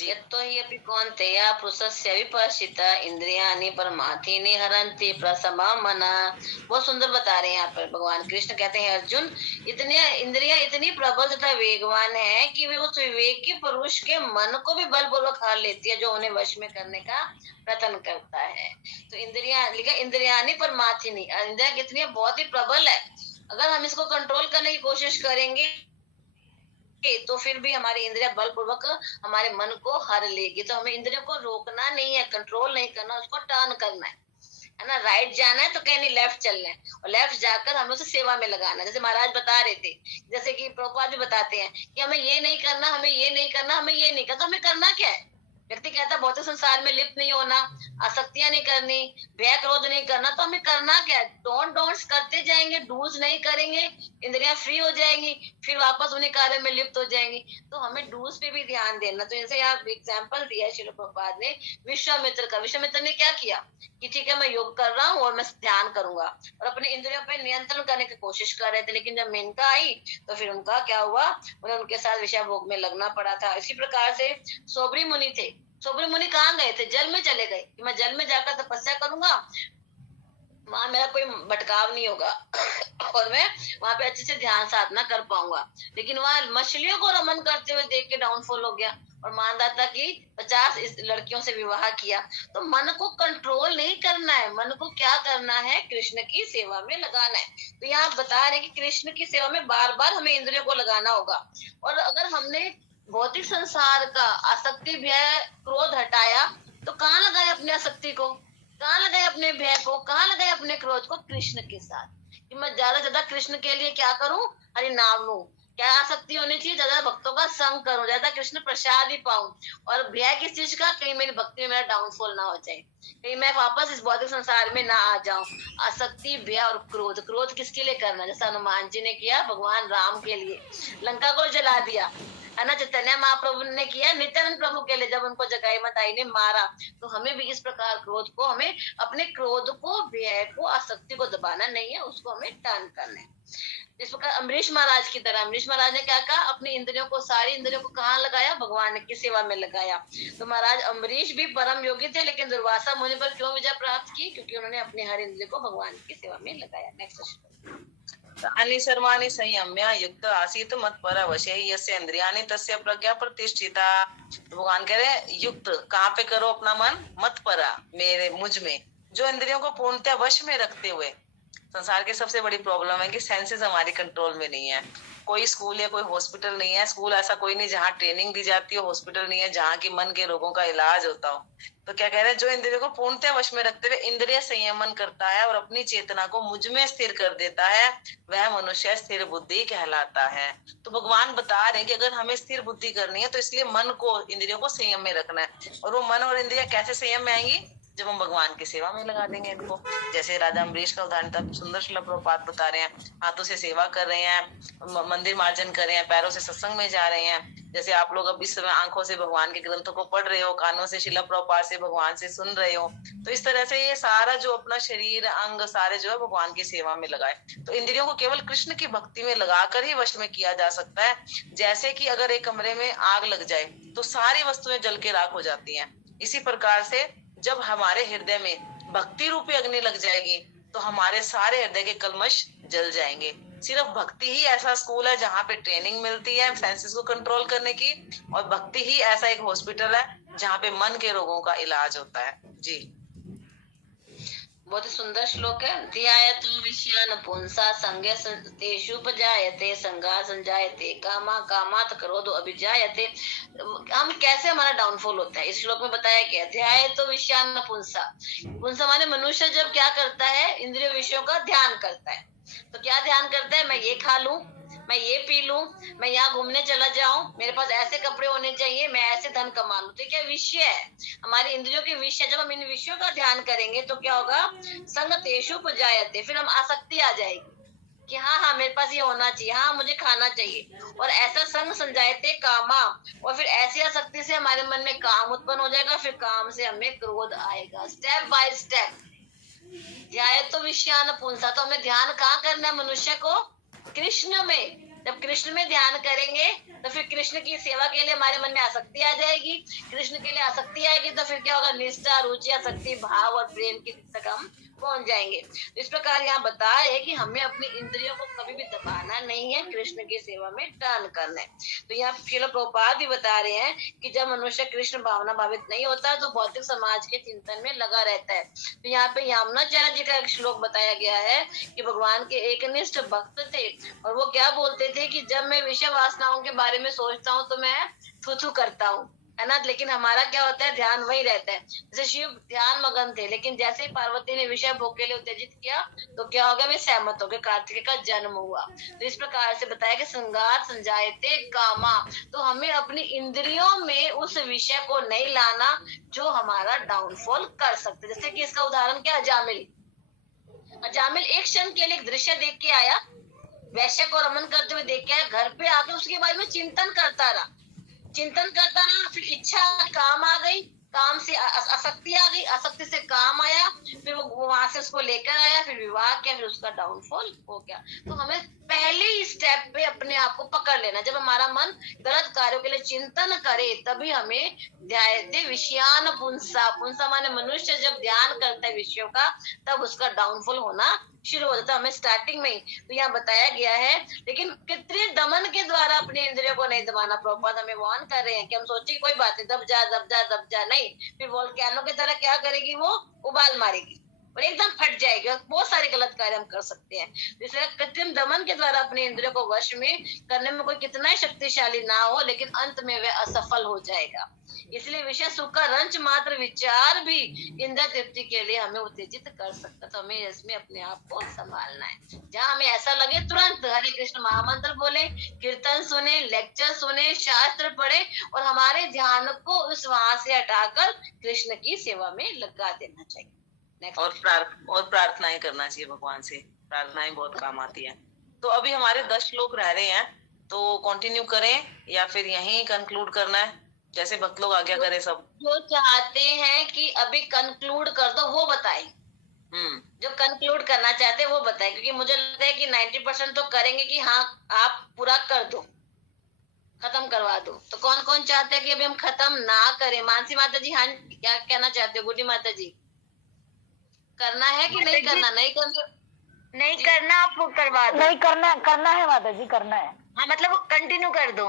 यत्तो हि अपि कौन्तेय पुरुषस्य विपश्चिता इंद्रियाणि परमार्थीनि हरन्ति प्रसमं मनः। बहुत सुंदर बता रहे हैं यहाँ पर भगवान कृष्ण। कहते हैं अर्जुन, इतनी इंद्रियां इतनी प्रबल तथा वेगवान है कि वे उस विवेकी पुरुष के मन को भी बलपूर्वक हार लेती है जो उन्हें वश में करने का प्रयत्न करता है। तो इंद्रियां, लिखा इंद्रियाणि परमार्थीनि, इंद्रिया कितनी बहुत ही प्रबल है। अगर हम इसको कंट्रोल करने की कोशिश करेंगे तो फिर भी हमारी इंद्रिया बलपूर्वक हमारे मन को हर लेगी। तो हमें इंद्रियों को रोकना नहीं है, कंट्रोल नहीं करना, उसको टर्न करना है। है ना, राइट जाना है तो कहीं नहीं लेफ्ट चलना है, और लेफ्ट जाकर हमें उसे सेवा में लगाना है। जैसे महाराज बता रहे थे, जैसे कि प्रभुपाद भी बताते हैं कि हमें ये नहीं करना, हमें ये नहीं करना, हमें ये नहीं करना, तो हमें करना क्या है? व्यक्ति कहता है भौतिक संसार में लिप्त नहीं होना, आसक्तियां नहीं करनी, भय क्रोध नहीं करना, तो हमें करना क्या है? डोंट्स करते जाएंगे, डूज नहीं करेंगे, इंद्रियां फ्री हो जाएंगी, फिर वापस उन्हीं कार्य में लिप्त हो जाएंगी। तो हमें डूज पे भी ध्यान देना। तो जैसे यहाँ एग्जाम्पल दिया श्रील प्रभुपाद ने विश्वामित्र का। विश्वामित्र ने क्या किया कि ठीक है मैं योग कर रहा हूँ और मैं ध्यान करूंगा, और अपने इंद्रियों पर नियंत्रण करने की कोशिश कर रहे थे, लेकिन जब मेनका आई तो फिर उनका क्या हुआ, उन्हें उनके साथ विषय भोग में लगना पड़ा था। इसी प्रकार से सोबरी मुनि थे। सोबरी मुनि कहाँ गए थे? जल में चले गए कि मैं जल में जाकर तपस्या करूंगा, वहां मेरा कोई भटकाव नहीं होगा और मैं वहां पे अच्छे से ध्यान साधना कर पाऊंगा। लेकिन वहां मछलियों को रमन करते हुए देख के डाउनफॉल हो गया, और मानदाता की 50 इस लड़कियों से विवाह किया। तो मन को कंट्रोल नहीं करना है, मन को क्या करना है? कृष्ण की सेवा में लगाना है। तो यहाँ बता रहे कि कृष्ण की सेवा में बार बार हमें इंद्रियों को लगाना होगा। और अगर हमने भौतिक संसार का आसक्ति भय क्रोध हटाया, तो कहाँ लगाए अपने आसक्ति को, कहाँ लगाए अपने भय को, कहाँ लगाए अपने क्रोध को? कृष्ण के साथ। कि मैं ज्यादा से ज्यादा कृष्ण के लिए क्या करूं? हरि नाम लूं। क्या आसक्ति होनी चाहिए? ज्यादा भक्तों का संग करूं, ज्यादा कृष्ण प्रसाद ही पाऊं। और भय किस चीज का? कहीं मेरी भक्ति में मेरा डाउनफॉल ना हो जाए, कहीं मैं वापस इस भौतिक संसार में ना आ जाऊं। आसक्ति भय और क्रोध, क्रोध किसके लिए करना? जैसा हनुमान जी ने किया भगवान राम के लिए, लंका को जला दिया, है ना। चैतन्य महाप्रभु ने किया नित्यानंद प्रभु के लिए, जब उनको जगाई माताई ने मारा। तो हमें भी इस प्रकार क्रोध को, हमें अपने क्रोध को, भय को, आसक्ति को दबाना नहीं है, उसको हमें टर्न करना है। इस प्रकार अम्बरीश महाराज की तरह, अम्बरीश महाराज ने क्या कहा? अपनी इंद्रियों को, सारी इंद्रियों को कहाँ लगाया? भगवान की सेवा में लगाया। तो महाराज अम्बरीश भी परम योगी थे, लेकिन दुर्वासा मुनि पर क्यों विजय प्राप्त की? क्योंकि उन्होंने अपने हर इंद्रिय को भगवान की सेवा में लगाया। नेक्स्ट। तानि सर्वाणि संयम्य युक्त आसीत मत्पर वशे यस्य इंद्रियाणि तस्य प्रज्ञा प्रतिष्ठिता। तो भगवान कह रहे हैं युक्त कहाँ पे करो अपना मन? मत परा, मेरे मुझ में, जो इंद्रियों को पूर्णतः वश में रखते हुए। संसार की सबसे बड़ी प्रॉब्लम है कि सेंसेस हमारी कंट्रोल में नहीं है। कोई स्कूल या कोई हॉस्पिटल नहीं है, स्कूल ऐसा कोई नहीं जहाँ ट्रेनिंग दी जाती हो, हॉस्पिटल नहीं है जहाँ की मन के रोगों का इलाज होता हो। तो क्या कह रहे हैं? जो इंद्रियों को पूर्णतः वश में रखते हुए इंद्रिय संयमन करता है और अपनी चेतना को मुझ में स्थिर कर देता है, वह मनुष्य स्थिर बुद्धि कहलाता है। तो भगवान बता रहे हैं कि अगर हमें स्थिर बुद्धि करनी है तो इसलिए मन को, इंद्रियों को संयम में रखना है। और वो मन और इंद्रिया कैसे संयम में आएंगी? जब हम भगवान की सेवा में लगा देंगे इनको। जैसे राजा अम्बरीश का उदाहरण था, सुंदर श्रील प्रभुपाद बता रहे हैं, हाथों से सेवा कर रहे हैं, मंदिर मार्जन कर रहे हैं, पैरों से सत्संग में जा रहे हैं। जैसे आप लोग अब इस समय आंखों से भगवान के ग्रंथों को पढ़ रहे हो, कानों से श्रील प्रभुपाद से भगवान से सुन रहे हो। तो इस तरह से ये सारा जो अपना शरीर अंग सारे जो है भगवान की सेवा में लगाए। तो इंद्रियों को केवल कृष्ण की भक्ति में लगाकर ही वश में किया जा सकता है। जैसे कि अगर एक कमरे में आग लग जाए तो सारी वस्तुएं जल के राख हो जाती हैं। इसी प्रकार से जब हमारे हृदय में भक्ति रूपी अग्नि लग जाएगी तो हमारे सारे हृदय के कलमश जल जाएंगे। सिर्फ भक्ति ही ऐसा स्कूल है जहाँ पे ट्रेनिंग मिलती है सेंसेस को कंट्रोल करने की, और भक्ति ही ऐसा एक हॉस्पिटल है जहाँ पे मन के रोगों का इलाज होता है। जी, बहुत ही सुंदर श्लोक है। ध्यायतो विषयान पुंसा संगे तेषुपजायते संगा संजायते कामा कामात क्रोधो अभिजायते। हम कैसे, हमारा डाउनफॉल होता है, इस श्लोक में बताया गया। ध्यायतो विषयान पुंसा, पुंसा माने मनुष्य जब क्या करता है? इंद्रिय विषयों का ध्यान करता है। तो क्या ध्यान करता है? मैं ये खा लूं, मैं ये पी लूं, मैं यहाँ घूमने चला जाऊं, मेरे पास ऐसे कपड़े होने चाहिए, मैं ऐसे धन कमा लूं। तो क्या विषय है? हमारी इंद्रियों के विषय। जब हम इन विषयों का ध्यान करेंगे तो क्या होगा? संग तेषु उपजायते, फिर हम आसक्ति आ जाएगी कि हाँ हाँ मेरे पास ये होना चाहिए, हाँ मुझे खाना चाहिए। और ऐसा संग संजायते कामा, और फिर ऐसी आसक्ति से हमारे मन में काम उत्पन्न हो जाएगा, फिर काम से हमें क्रोध आएगा। स्टेप बाय स्टेप ध्याय तो विषयान पुंसा। तो हमें ध्यान कहाँ करना है मनुष्य को? कृष्ण में। जब कृष्ण में ध्यान करेंगे तो फिर कृष्ण की सेवा के लिए हमारे मन में आसक्ति आ जाएगी। कृष्ण के लिए आसक्ति आएगी तो फिर क्या होगा? निष्ठा, रुचि, आसक्ति, भाव और प्रेम की तक हम पहुंच जाएंगे। तो इस प्रकार यहाँ बता है कि हमें अपनी इंद्रियों को कभी भी दबाना नहीं है, कृष्ण की सेवा में टर्न करना है। तो यहाँ श्रील प्रभुपाद भी बता रहे हैं कि जब मनुष्य कृष्ण भावना भावित नहीं होता तो भौतिक समाज के चिंतन में लगा रहता है। तो यहाँ पे यामुनाचार्य जी का एक श्लोक बताया गया है कि भगवान के एकनिष्ठ भक्त थे, और वो क्या बोलते थे कि जब मैं विषय वासनाओं के बारे में सोचता हूँ तो मैं थू थू करता हूँ। है ना। लेकिन हमारा क्या होता है, ध्यान वही रहता है। जैसे शिव ध्यान मगन थे, लेकिन जैसे ही पार्वती ने विषय भोग के लिए उत्तेजित किया तो क्या हो गया, वे सहमत हो गए, कार्तिकेय का जन्म हुआ। तो इस प्रकार से बताया कि श्रृंगार संजायते कामा, तो हमें अपनी इंद्रियों में उस विषय को नहीं लाना जो हमारा डाउनफॉल कर सकते। जैसे कि इसका उदाहरण क्या, अजामिल। अजामिल एक क्षण के लिए एक दृश्य देख के आया, वैश्य को रमन करते हुए देख के आया, घर पे आके उसके बारे में चिंतन करता रहा, चिंतन करता रहा, फिर इच्छा काम आ गई, काम से आसक्ति आ गई, आसक्ति से काम आया, फिर वो वहां से उसको लेकर आया, फिर विवाह किया, फिर उसका डाउनफॉल हो गया। तो हमें पहले ही स्टेप पे अपने आप को पकड़ लेना, जब हमारा मन गलत कार्यों के लिए चिंतन करे तभी हमें ध्यायते विषयान पुंसा, पुंसा माने मनुष्य जब ध्यान करता है विषयों का तब उसका डाउनफॉल होना शुरू हो जाता है, हमें स्टार्टिंग में ही। तो यहाँ बताया गया है, लेकिन कृत्रिम दमन के द्वारा अपने इंद्रियों को नहीं दबाना। प्रभुपाद हमें वार्न कर रहे हैं कि हम सोचे कोई बात नहीं, दब जा दब जा दब जा, नहीं, फिर वोल्केनो की तरह क्या करेगी, वो उबाल मारेगी और एकदम फट जाएगी और बहुत सारे गलत कार्य हम कर सकते हैं। इसलिए कृत्रिम दमन के द्वारा अपने इंद्रियों को वश में करने में कोई कितना ही शक्तिशाली ना हो, लेकिन अंत में वह असफल हो जाएगा। इसलिए विषय सुख का रंच मात्र विचार भी इंद्रिय तृप्ति के लिए हमें उत्तेजित कर सकता है। तो हमें इसमें अपने आप को संभालना है। जहाँ हमें ऐसा लगे तुरंत हरे कृष्ण महामंत्र बोले, कीर्तन सुने, लेक्चर सुने, शास्त्र पढ़े और हमारे ध्यान को उस वहां से हटाकर कृष्ण की सेवा में लगा देना चाहिए। और प्रार्थनाएं करना चाहिए भगवान से, प्रार्थनाएं बहुत काम आती है। तो अभी हमारे 10 श्लोक रह रहे हैं, तो कंटिन्यू करें या फिर यहीं कंक्लूड करना है, जैसे भक्त लोग आज्ञा करें। सब जो चाहते हैं कि अभी कंक्लूड कर दो वो बताएं, जो कंक्लूड करना चाहते हैं वो बताएं, क्योंकि मुझे लगता है कि 90% तो करेंगे कि हाँ आप पूरा कर दो, खत्म करवा दो। तो कौन कौन चाहते हैं कि अभी हम खत्म ना करें? मानसी माता जी, हाँ क्या कहना चाहते हो? गुड्डी माता जी, करना है कि नहीं करना? नहीं करना, नहीं करना, आप करवा दो। नहीं करना, करना है माता जी, करना है। हाँ मतलब वो कंटिन्यू कर दो,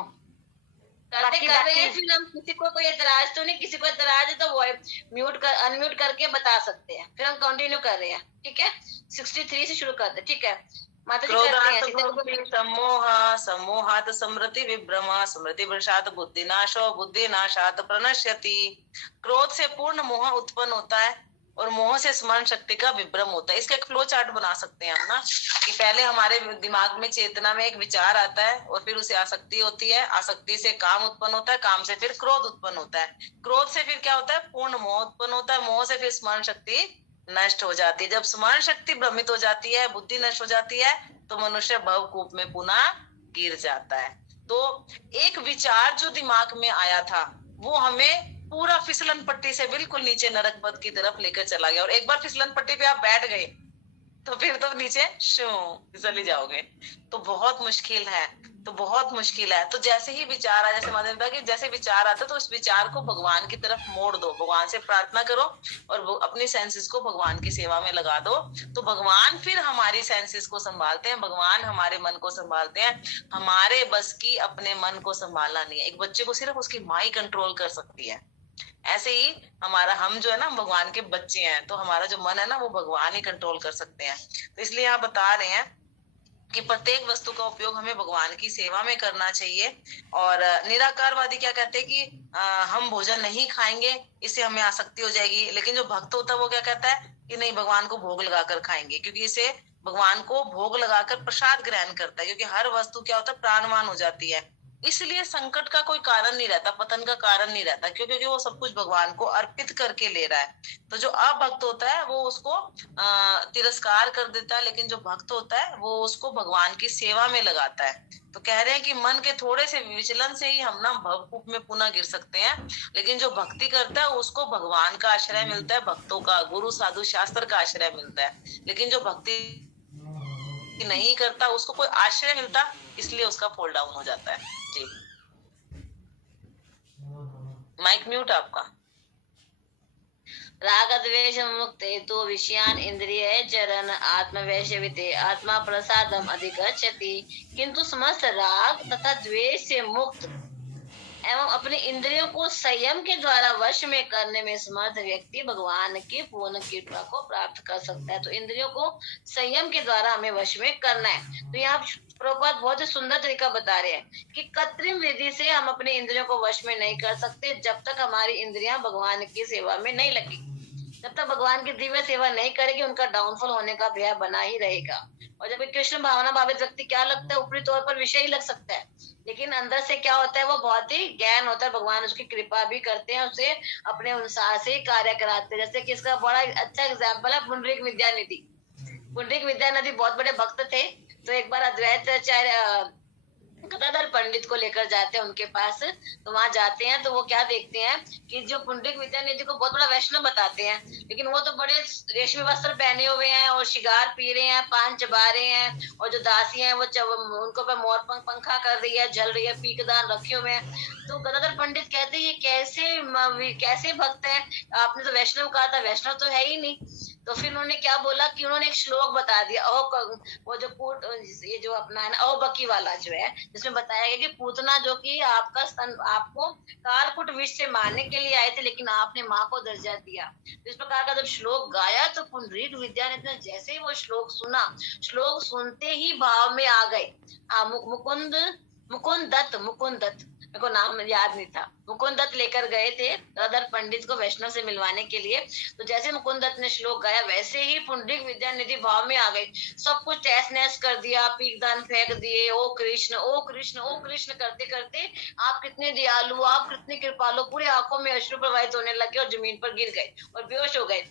करते कर रहे हैं। फिर हम किसी को कोई एतराज तो नहीं, किसी को एतराज है तो वो म्यूट कर अनम्यूट करके बता सकते हैं। फिर हम कंटिन्यू कर रहे हैं, ठीक है। 63 से शुरू करते हैं, ठीक है माता जी। करते हैं। सम्मोह सम्मोहात स्मृति विभ्रम स्मृति भ्रशात बुद्धिनाशो बुद्धिनाशात प्रणश्यति। क्रोध से पूर्ण मोह उत्पन्न होता है और मोह से स्मरण शक्ति का विभ्रम होता है। इसका एक फ्लो चार्ट बना सकते हैं हम ना, कि पहले हमारे दिमाग में चेतना में एक विचार आता है और फिर उसे आसक्ति होती है, आसक्ति से काम उत्पन्न होता है, काम से फिर क्रोध उत्पन्न होता है, क्रोध से फिर क्या होता है, पूर्ण मोह उत्पन्न होता है, मोह से फिर स्मरण शक्ति नष्ट हो जाती है। जब स्मरण शक्ति भ्रमित हो जाती है, बुद्धि नष्ट हो जाती है, तो मनुष्य भवकूप में पुनः गिर जाता है। तो एक विचार जो दिमाग में आया था वो हमें पूरा फिसलन पट्टी से बिल्कुल नीचे नरक पथ की तरफ लेकर चला गया, और एक बार फिसलन पट्टी पे आप बैठ गए तो फिर तो नीचे फिसल ही जाओगे। तो बहुत मुश्किल है, तो बहुत मुश्किल है। तो जैसे ही विचार आया, जैसे माता पिता कि जैसे विचार आता तो उस विचार को भगवान की तरफ मोड़ दो, भगवान से प्रार्थना करो और अपनी सेंसेस को भगवान की सेवा में लगा दो। तो भगवान फिर हमारी सेंसेस को संभालते हैं, भगवान हमारे मन को संभालते हैं। हमारे बस की अपने मन को संभालना नहीं है। एक बच्चे को सिर्फ उसकी माँ ही कंट्रोल कर सकती है। ऐसे ही हमारा, हम जो है ना भगवान के बच्चे हैं, तो हमारा जो मन है ना वो भगवान ही कंट्रोल कर सकते हैं। तो इसलिए यहाँ बता रहे हैं कि प्रत्येक वस्तु का उपयोग हमें भगवान की सेवा में करना चाहिए। और निराकारवादी क्या कहते हैं कि हम भोजन नहीं खाएंगे, इससे हमें आसक्ति हो जाएगी। लेकिन जो भक्त होता है वो क्या कहता है कि नहीं, भगवान को भोग लगाकर खाएंगे, क्योंकि इसे भगवान को भोग लगाकर प्रसाद ग्रहण करता है। क्योंकि हर वस्तु क्या होता है, प्राणवान हो जाती है, इसलिए संकट का कोई कारण नहीं रहता, पतन का कारण नहीं रहता, क्योंकि वो सब कुछ भगवान को अर्पित करके ले रहा है। तो जो अभक्त होता है वो उसको तिरस्कार कर देता है, लेकिन जो भक्त होता है वो उसको भगवान की सेवा में लगाता है। तो कह रहे हैं कि मन के थोड़े से विचलन से ही हम ना भवकूप में पुनः गिर सकते हैं, लेकिन जो भक्ति करता है उसको भगवान का आश्रय मिलता है, भक्तों का, गुरु साधु शास्त्र का आश्रय मिलता है। लेकिन जो भक्ति नहीं करता उसको कोई आश्रय मिलता, इसलिए उसका फॉल डाउन हो जाता है। जी माइक म्यूट आपका। राग द्वेष मुक्ते तो विषयान इंद्रिय चरण आत्मवैश्यविते आत्मा प्रसादम अधिगच्छति। किंतु समस्त राग तथा द्वेष से मुक्त एवं अपने इंद्रियों को संयम के द्वारा वश में करने में समर्थ व्यक्ति भगवान की पूर्ण कृपा को प्राप्त कर सकता है। तो इंद्रियों को संयम के द्वारा हमें वश में करना है। तो यहाँ प्रभुपाद बहुत ही सुंदर तरीका बता रहे हैं कि कृत्रिम विधि से हम अपने इंद्रियों को वश में नहीं कर सकते जब तक हमारी इंद्रियां भगवान की सेवा में नहीं लगी। जब तक भगवान की दिव्य सेवा नहीं करेगी उनका डाउनफॉल होने का भय बना ही रहेगा। और जब एक कृष्ण भावना भावित व्यक्ति क्या लगता है, ऊपरी तौर पर विषय ही लग सकता है, लेकिन अंदर से क्या होता है, वो बहुत ही ज्ञान होता है। भगवान उसकी कृपा भी करते हैं, उसे अपने अनुसार से कार्य कराते हैं। जैसे कि इसका बड़ा अच्छा एग्जाम्पल है पुंडरीक विद्यानिधि। पुंडरीक विद्यानिधि बहुत बड़े भक्त थे। तो एक बार अद्वैताचार्य गदाधर पंडित को लेकर जाते हैं उनके पास। तो वहां जाते हैं तो वो क्या देखते हैं कि जो पुंडरीक विद्यानिधि को बहुत बड़ा वैष्णव बताते हैं, लेकिन वो तो बड़े रेशमी वस्त्र पहने हुए हैं और शिगार पी रहे हैं, पान चबा रहे हैं, और जो दासी हैं वो उनको पे मोर पंखा कर रही है, जल रही है, पीकदान रखे हुए हैं। तो गदाधर पंडित कहते हैं ये कैसे भक्त है, आपने तो वैष्णव कहा था, वैष्णव तो है ही नहीं। तो फिर उन्होंने क्या बोला कि उन्होंने एक श्लोक बता दिया, वो जो ये जो अपना है ना अहोबकी वाला जो है, जिसमें बताया गया कि पूतना जो कि आपको कालकूट विष से मारने के लिए आए थे, लेकिन आपने माँ को दर्जा दिया। तो इस प्रकार का जब श्लोक गाया तो पुंडरीक विद्यानिधि ने जैसे ही वो श्लोक सुना, श्लोक सुनते ही भाव में आ गए। मुकुंद दत्त मेरे को नाम याद नहीं था, मुकुंद दत्त लेकर गए थे गदाधर पंडित को वैष्णव से मिलवाने के लिए। तो जैसे मुकुंद दत्त ने श्लोक गाया वैसे ही पुंडरीक विद्यानिधि भाव में आ गए, सब कुछ तहस नहस कर दिया, पीकदान फेंक दिए, ओ कृष्ण ओ कृष्ण ओ कृष्ण करते करते आप कितने दयालु, आप कितने कृपालु, पूरी आंखों में अश्रु प्रवाहित होने लगे और जमीन पर गिर गए और बेहोश हो गए।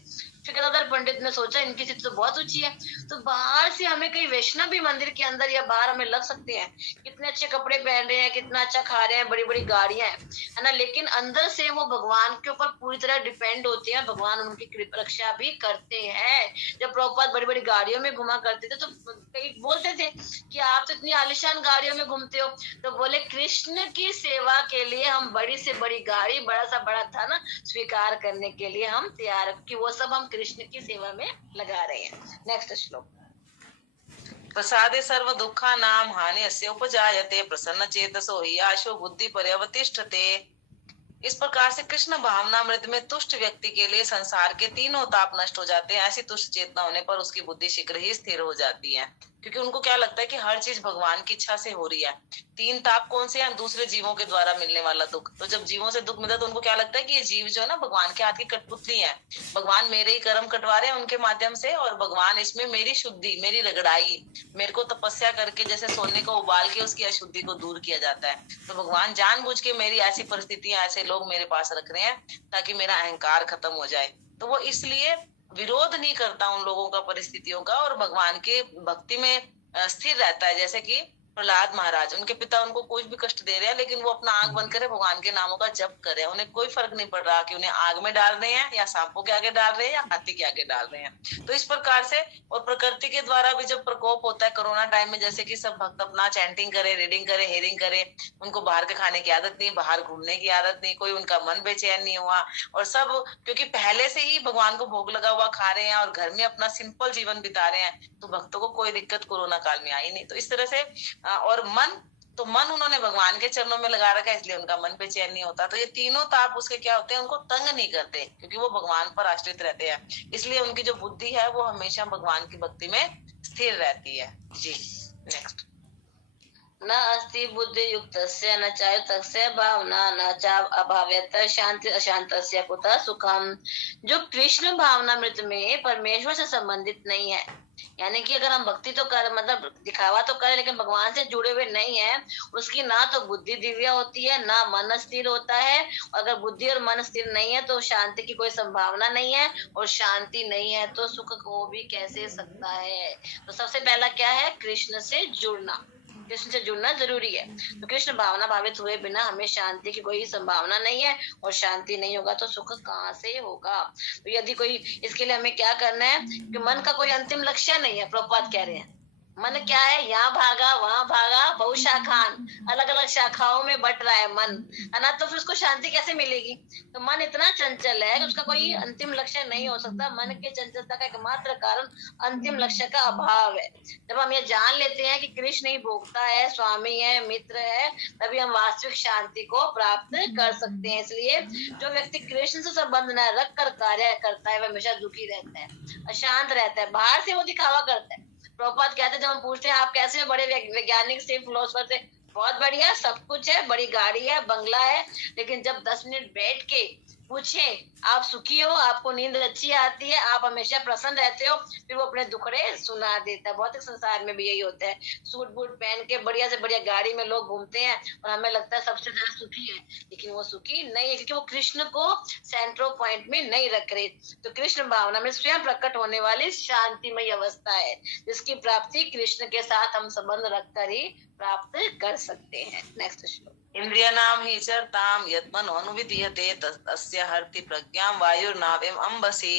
फिर गदाधर पंडित ने सोचा इनकी स्थिति तो बहुत ऊंची है, तो बाहर से हमें कई वैष्णव भी मंदिर के अंदर या बाहर हमें लग सकते हैं, कितने अच्छे कपड़े पहन रहे हैं, कितना अच्छा खा रहे हैं, बड़ी बड़ी गाड़ियां हैं, है ना, लेकिन अंदर से वो भगवान के ऊपर पूरी तरह डिपेंड होते हैं, भगवान उनकी कृपा रक्षा भी करते हैं। जब प्रभुपाद बड़ी बड़ी गाड़ियों में घुमा करते थे तो कई बोलते थे कि आप तो इतनी आलिशान गाड़ियों में घूमते हो, तो बोले कृष्ण की सेवा के लिए हम बड़ी से बड़ी गाड़ी, बड़ा सा बड़ा धन स्वीकार करने के लिए हम तैयार, कि वो सब हम कृष्ण की सेवा में लगा रहे हैं। नेक्स्ट श्लोक। प्रसादे सर्व दुखा नाम हानि उपजायते प्रसन्न चेतसो हि आशो बुद्धि पर्यवतिष्ठते। इस प्रकार से कृष्ण भावनामृत में तुष्ट व्यक्ति के लिए संसार के तीनों ताप नष्ट हो जाते हैं। ऐसी तुष्ट चेतना होने पर उसकी बुद्धि शीघ्र ही स्थिर हो जाती है, क्योंकि उनको क्या लगता है कि हर चीज भगवान की इच्छा से हो रही है। तीन ताप कौन से हैं? दूसरे जीवों के द्वारा मिलने वाला दुख। तो जब जीवों से दुख मिलता है तो उनको क्या लगता है कि ये जीव जो है ना भगवान के हाथ की कठपुतली है, भगवान मेरे ही कर्म कटवा रहे हैं उनके माध्यम से, और भगवान इसमें मेरी शुद्धि, मेरी रगड़ाई, मेरे को तपस्या करके जैसे सोने को उबाल के उसकी अशुद्धि को दूर किया जाता है। तो भगवान जानबूझ के मेरी ऐसी परिस्थितियां, ऐसे लोग मेरे पास रख रहे हैं ताकि मेरा अहंकार खत्म हो जाए। तो वो इसलिए विरोध नहीं करता उन लोगों का, परिस्थितियों का, और भगवान के भक्ति में स्थिर रहता है। जैसे कि प्रहलाद महाराज, उनके पिता उनको कुछ भी कष्ट दे रहे हैं, लेकिन वो अपना आंख बंद करे भगवान के नामों का जप कर रहे हैं। उन्हें कोई फर्क नहीं पड़ रहा कि उन्हें आग में डाल रहे हैं या सांपों के आगे डाल रहे हैं या हाथी के आगे डाल रहे हैं। तो इस प्रकार से, और प्रकृति के द्वारा भी जब प्रकोप होता है कोरोना टाइम में, जैसे कि सब भक्त अपना चैंटिंग करे, रीडिंग करे, हेयरिंग करे, उनको बाहर के खाने की आदत नहीं, बाहर घूमने की आदत नहीं, कोई उनका मन बेचैन नहीं हुआ, और सब क्योंकि पहले से ही भगवान को भोग लगा हुआ खा रहे हैं और घर में अपना सिंपल जीवन बिता रहे हैं, तो भक्तों को कोई दिक्कत कोरोना काल में आई नहीं। तो इस तरह से और मन उन्होंने भगवान के चरणों में लगा रखा है, इसलिए उनका मन पे चैन नहीं होता। तो ये तीनों ताप उसके क्या होते हैं, उनको तंग नहीं करते, क्योंकि वो भगवान पर आश्रित रहते हैं। इसलिए उनकी जो बुद्धि है वो हमेशा भगवान की भक्ति में स्थिर रहती है। जी नेक्स्ट। न अस्ति बुद्धि युक्तस्य न चायुतस्य भावना न चा अभाव्यत शांति अशांतस्य कुतः सुखम। जो कृष्ण भावनामृत में परमेश्वर से संबंधित नहीं है, यानी कि अगर हम भक्ति तो कर, मतलब दिखावा तो करें, लेकिन भगवान से जुड़े हुए नहीं है, उसकी ना तो बुद्धि दिव्य होती है, ना मन स्थिर होता है। अगर बुद्धि और मन स्थिर नहीं है तो शांति की कोई संभावना नहीं है, और शांति नहीं है तो सुख को भी कैसे सकता है। तो सबसे पहला क्या है, कृष्ण से जुड़ना। कृष्ण से जुड़ना जरूरी है। तो कृष्ण भावना भावित हुए बिना हमें शांति की कोई संभावना नहीं है, और शांति नहीं होगा तो सुख कहाँ से होगा। तो यदि कोई, इसके लिए हमें क्या करना है कि मन का कोई अंतिम लक्ष्य नहीं है। प्रभुपाद कह रहे हैं मन क्या है, यहाँ भागा वहां भागा, बहुशाखान, अलग अलग शाखाओं में बट रहा है मन, है ना। तो फिर उसको शांति कैसे मिलेगी। तो मन इतना चंचल है कि उसका कोई अंतिम लक्ष्य नहीं हो सकता। मन के चंचलता का एकमात्र कारण अंतिम लक्ष्य का अभाव है। जब हम ये जान लेते हैं कि कृष्ण ही भोक्ता है, स्वामी है, मित्र है, तभी हम वास्तविक शांति को प्राप्त कर सकते हैं। इसलिए जो व्यक्ति कृष्ण से संबंध न रख कर कार्य करता है वह हमेशा दुखी रहता है, अशांत रहता है। बाहर से वो दिखावा करता है, प्रभुपाद कहते हैं, जब हम पूछते हैं आप कैसे हैं, बड़े वैज्ञानिक से, फिलोसफर से, बहुत बढ़िया, सब कुछ है, बड़ी गाड़ी है, बंगला है, लेकिन जब 10 मिनट बैठ के पूछे आप सुखी हो, आपको नींद अच्छी आती है, आप हमेशा प्रसन्न रहते हो, फिर वो अपने दुखड़े सुना देता है। भौतिक संसार में भी यही होता है, सूट बूट पहन के बढ़िया से बढ़िया गाड़ी में लोग घूमते हैं और हमें लगता है सबसे ज्यादा सुखी है, लेकिन वो सुखी नहीं है, क्योंकि वो कृष्ण को सेंट्रो पॉइंट में नहीं रख रहे। तो कृष्ण भावना में स्वयं प्रकट होने वाली शांतिमय अवस्था है, जिसकी प्राप्ति कृष्ण के साथ हम संबंध रखकर ही प्राप्त कर सकते हैं। नेक्स्ट श्लोक। इंद्रियाणाम हि चरताम यत्मनो अनुविधीयते तस्य हरति प्रज्ञाम वायुर्नावेम अंबसी।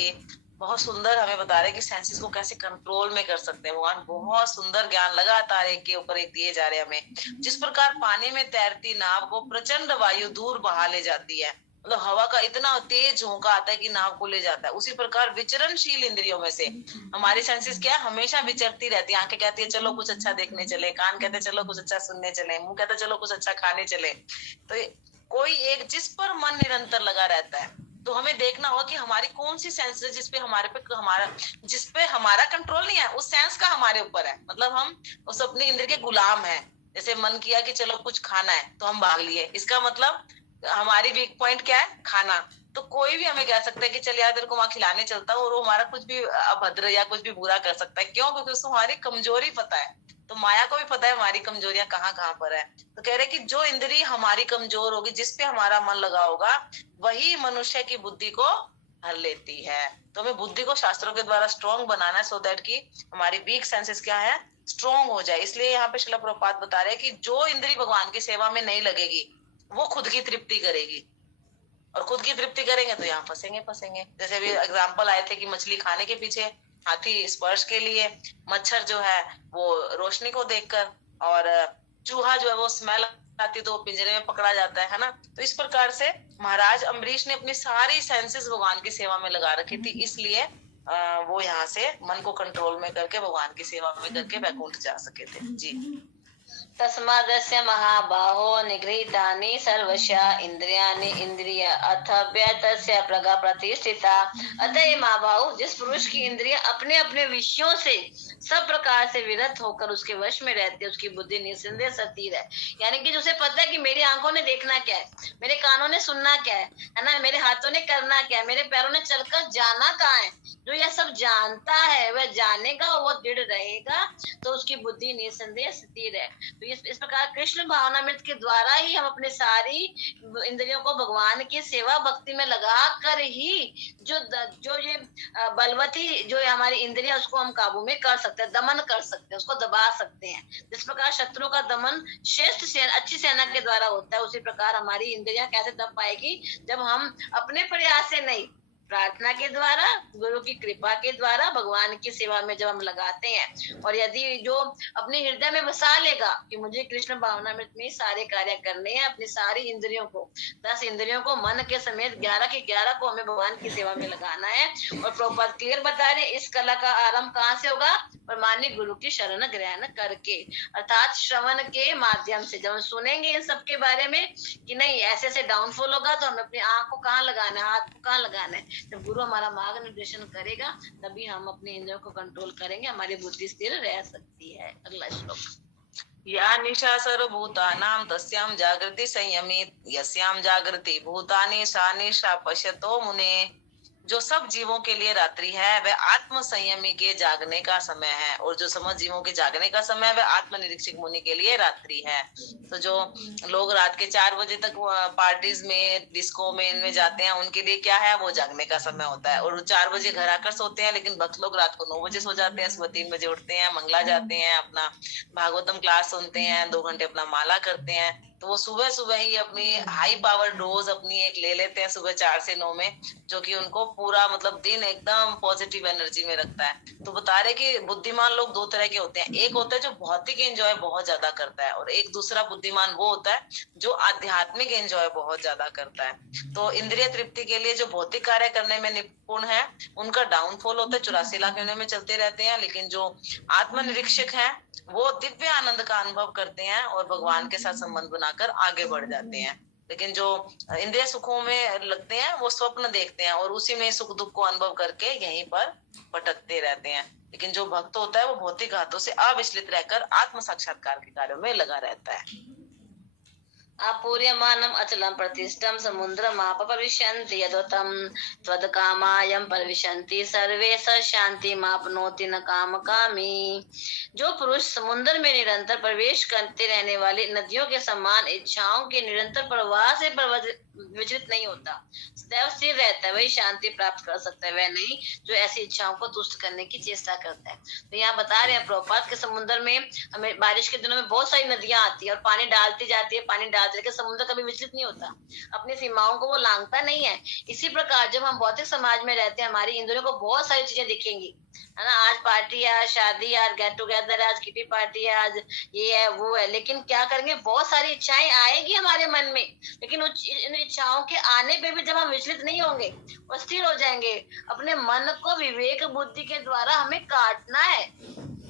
बहुत सुंदर हमें बता रहे हैं कि सेंसेस को कैसे कंट्रोल में कर सकते हैं भगवान। बहुत सुंदर ज्ञान लगातार एक के ऊपर एक दिए जा रहे हैं हमें। जिस प्रकार पानी में तैरती नाव को प्रचंड वायु दूर बहा ले जाती है, मतलब हवा का इतना तेज झोंका आता है कि नाव को ले जाता है, उसी प्रकार विचरणशील इंद्रियों में से हमारी सेंसेस क्या है, हमेशा विचरती रहती है। आंखें कहती है चलो कुछ अच्छा देखने चले, कान कहते हैं चलो कुछ अच्छा सुनने चले, मुंह कहता है चलो कुछ अच्छा खाने चले। तो कोई एक जिस पर मन निरंतर लगा रहता है, तो हमें देखना होगा कि हमारी कौन सी सेंस है जिसपे हमारा कंट्रोल नहीं है, उस सेंस का हमारे ऊपर है। मतलब हम उस अपने इंद्र के गुलाम हैं। जैसे मन किया कि चलो कुछ खाना है तो हम भाग लिए, इसका मतलब हमारी वीक पॉइंट क्या है, खाना। तो कोई भी हमें कह सकता है कि चल यार तेरे को वहां खिलाने चलता हूँ, और वो हमारा कुछ भी अभद्र या कुछ भी बुरा कर सकता है। क्यों? क्योंकि उसको हमारी कमजोरी पता है। तो माया को भी पता है हमारी कमजोरियां कहाँ कहाँ पर है। तो कह रहे कि जो इंद्री हमारी कमजोर होगी, जिसपे हमारा मन लगा होगा, वही मनुष्य की बुद्धि को हर लेती है। तो हमें बुद्धि को शास्त्रों के द्वारा स्ट्रॉन्ग बनाना है, सो दैट कि हमारी वीक सेंसेस क्या है, स्ट्रॉन्ग हो जाए। इसलिए यहाँ पे श्रील प्रभुपाद बता रहे हैं कि जो इंद्री भगवान की सेवा में नहीं लगेगी, वो खुद की तृप्ति करेगी, और खुद की तृप्ति करेंगे तो यहाँ फंसेंगे। जैसे अभी एग्जाम्पल आए थे कि मछली खाने के पीछे, हाथी स्पर्श के लिए, मच्छर जो है वो रोशनी को देखकर, और चूहा जो है वो स्मेल आती तो पिंजरे में पकड़ा जाता है ना। तो इस प्रकार से महाराज अम्बरीश ने अपनी सारी सेंसेस भगवान की सेवा में लगा रखी थी, इसलिए वो यहाँ से मन को कंट्रोल में करके भगवान की सेवा में करके वैकुंठ जा सके थे। जी। तस्मादस्य महाबाहो निगृहीतानि सर्वशा इंद्रियाणि इंद्रिय अथ व्यतस्य प्रगा प्रतिष्ठिता। अतः महाबाहु, जिस पुरुष की इंद्रियां अपने अपने विषयों से सब प्रकार से विरत होकर उसके वश में रहती है, उसकी बुद्धि निसंदेह स्थिर है। यानी कि उसे पता है कि मेरी आंखों ने देखना क्या है, मेरे कानों ने सुनना क्या है ना, मेरे हाथों ने करना क्या है, मेरे पैरों ने चलकर जाना कहाँ है। जो यह सब जानता है वह जानेगा, वो दृढ़ रहेगा, तो उसकी बुद्धि निसंदेह स्थिर है। तो इस प्रकार कृष्ण भावनामृत के द्वारा ही हम अपने सारी इंद्रियों को भगवान की सेवा भक्ति में लगा कर ही जो ये बलवती जो हमारी इंद्रियां, उसको हम काबू में कर सकते हैं, दमन कर सकते हैं, उसको दबा सकते हैं। जिस प्रकार शत्रु का दमन श्रेष्ठ सेना, अच्छी सेना के द्वारा होता है, उसी प्रकार हमारी इंद्रियां कैसे दब पाएगी, जब हम अपने प्रयास से नहीं, प्रार्थना के द्वारा, गुरु की कृपा के द्वारा भगवान की सेवा में जब हम लगाते हैं। और यदि जो अपने हृदय में बसा लेगा कि मुझे कृष्ण भावनामृत में सारे कार्य करने हैं, अपनी सारी इंद्रियों को, 10 इंद्रियों को मन के समेत 11 के 11 को हमें भगवान की सेवा में लगाना है। और प्रभुपाद क्लियर बता रहे, इस कला का आरंभ कहाँ से होगा, परमान्य गुरु की शरण ग्रहण करके, अर्थात श्रवण के माध्यम से। जब हम सुनेंगे इन सब के बारे में कि नहीं ऐसे ऐसे डाउनफॉल होगा, तो हमें अपनी आंख को कहाँ लगाना है, हाथ को कहाँ लगाना है, जब गुरु हमारा मार्ग निर्देशन करेगा, तभी हम अपने इंद्रियों को कंट्रोल करेंगे, हमारी बुद्धि स्थिर रह सकती है। अगला श्लोक। या निशा सर्वभूतानां तस्यां जागृति संयमी यस्यां जागृति भूतानि सा निशा पश्यतो मुने। जो सब जीवों के लिए रात्रि है वह आत्म संयमी के जागने का समय है, और जो समस्त जीवों के जागने का समय है वह आत्म निरीक्षक मुनि के लिए रात्रि है। तो जो लोग रात के 4 बजे तक पार्टीज में, डिस्को में, इनमें जाते हैं, उनके लिए क्या है, वो जागने का समय होता है। और 4 बजे घर आकर सोते हैं, लेकिन भक्त लोग रात को 9 बजे सो जाते हैं, सुबह 3 बजे उठते हैं, मंगला जाते हैं, अपना भागवतम क्लास सुनते हैं, 2 घंटे अपना माला करते हैं। तो वो सुबह सुबह ही अपनी हाई पावर डोज अपनी एक ले लेते हैं सुबह 4 से 9 में, जो कि उनको पूरा मतलब दिन एकदम पॉजिटिव एनर्जी में रखता है। तो बता रहे कि बुद्धिमान लोग 2 तरह के होते हैं। एक होता है जो भौतिक एंजॉय बहुत ज्यादा करता है, और एक दूसरा बुद्धिमान वो होता है जो आध्यात्मिक एंजॉय बहुत ज्यादा करता है। तो इंद्रिय तृप्ति के लिए जो भौतिक कार्य करने में निपुण है, उनका डाउनफॉल होता है, 84 लाख योनियों में चलते रहते हैं। लेकिन जो आत्मनिरीक्षक है, वो दिव्य आनंद का अनुभव करते हैं और भगवान के साथ संबंध बनाकर आगे बढ़ जाते हैं। लेकिन जो इंद्रिय सुखों में लगते हैं वो स्वप्न देखते हैं और उसी में सुख दुख को अनुभव करके यहीं पर भटकते रहते हैं। लेकिन जो भक्त होता है वो भौतिक हाथों से अविचलित रहकर आत्म साक्षात्कार के कार्यों में लगा रहता है। अपूर्यमानम अचलम प्रतिष्ठम समुद्रम आप प्रविशन्ति यदोतम त्वदकामायम प्रविशन्ति सर्वे स शांति मापनोति न काम कामी। जो पुरुष समुद्र में निरंतर प्रवेश करते रहने वाली नदियों के समान इच्छाओं के निरंतर प्रवाह से विचलित नहीं होता, सदैव स्थिर रहता है, वही शांति प्राप्त कर सकता है, वह नहीं जो ऐसी इच्छाओं को तुष्ट करने की चेष्टा करता है। तो यहाँ बता रहे हैं प्रभुपाद के समुद्र में हमें बारिश के दिनों में बहुत सारी नदियां आती है और पानी डालती जाती है, पानी डालते, लेकिन समुद्र कभी विचलित नहीं होता, अपनी सीमाओं को वो लांघता नहीं है। इसी प्रकार जब हम भौतिक समाज में रहते हैं, हमारी इंद्रियों को बहुत सारी चीजें दिखेंगी, है ना, आज पार्टी है, आज शादी है, आज गेट टुगेदर है, आज किटी पार्टी है, आज ये है वो है, लेकिन क्या करेंगे, बहुत सारी इच्छाएं आएगी हमारे मन में, लेकिन इन इच्छाओं के आने पे भी जब हम विचलित नहीं होंगे और स्थिर हो जाएंगे, अपने मन को विवेक बुद्धि के द्वारा हमें काटना है,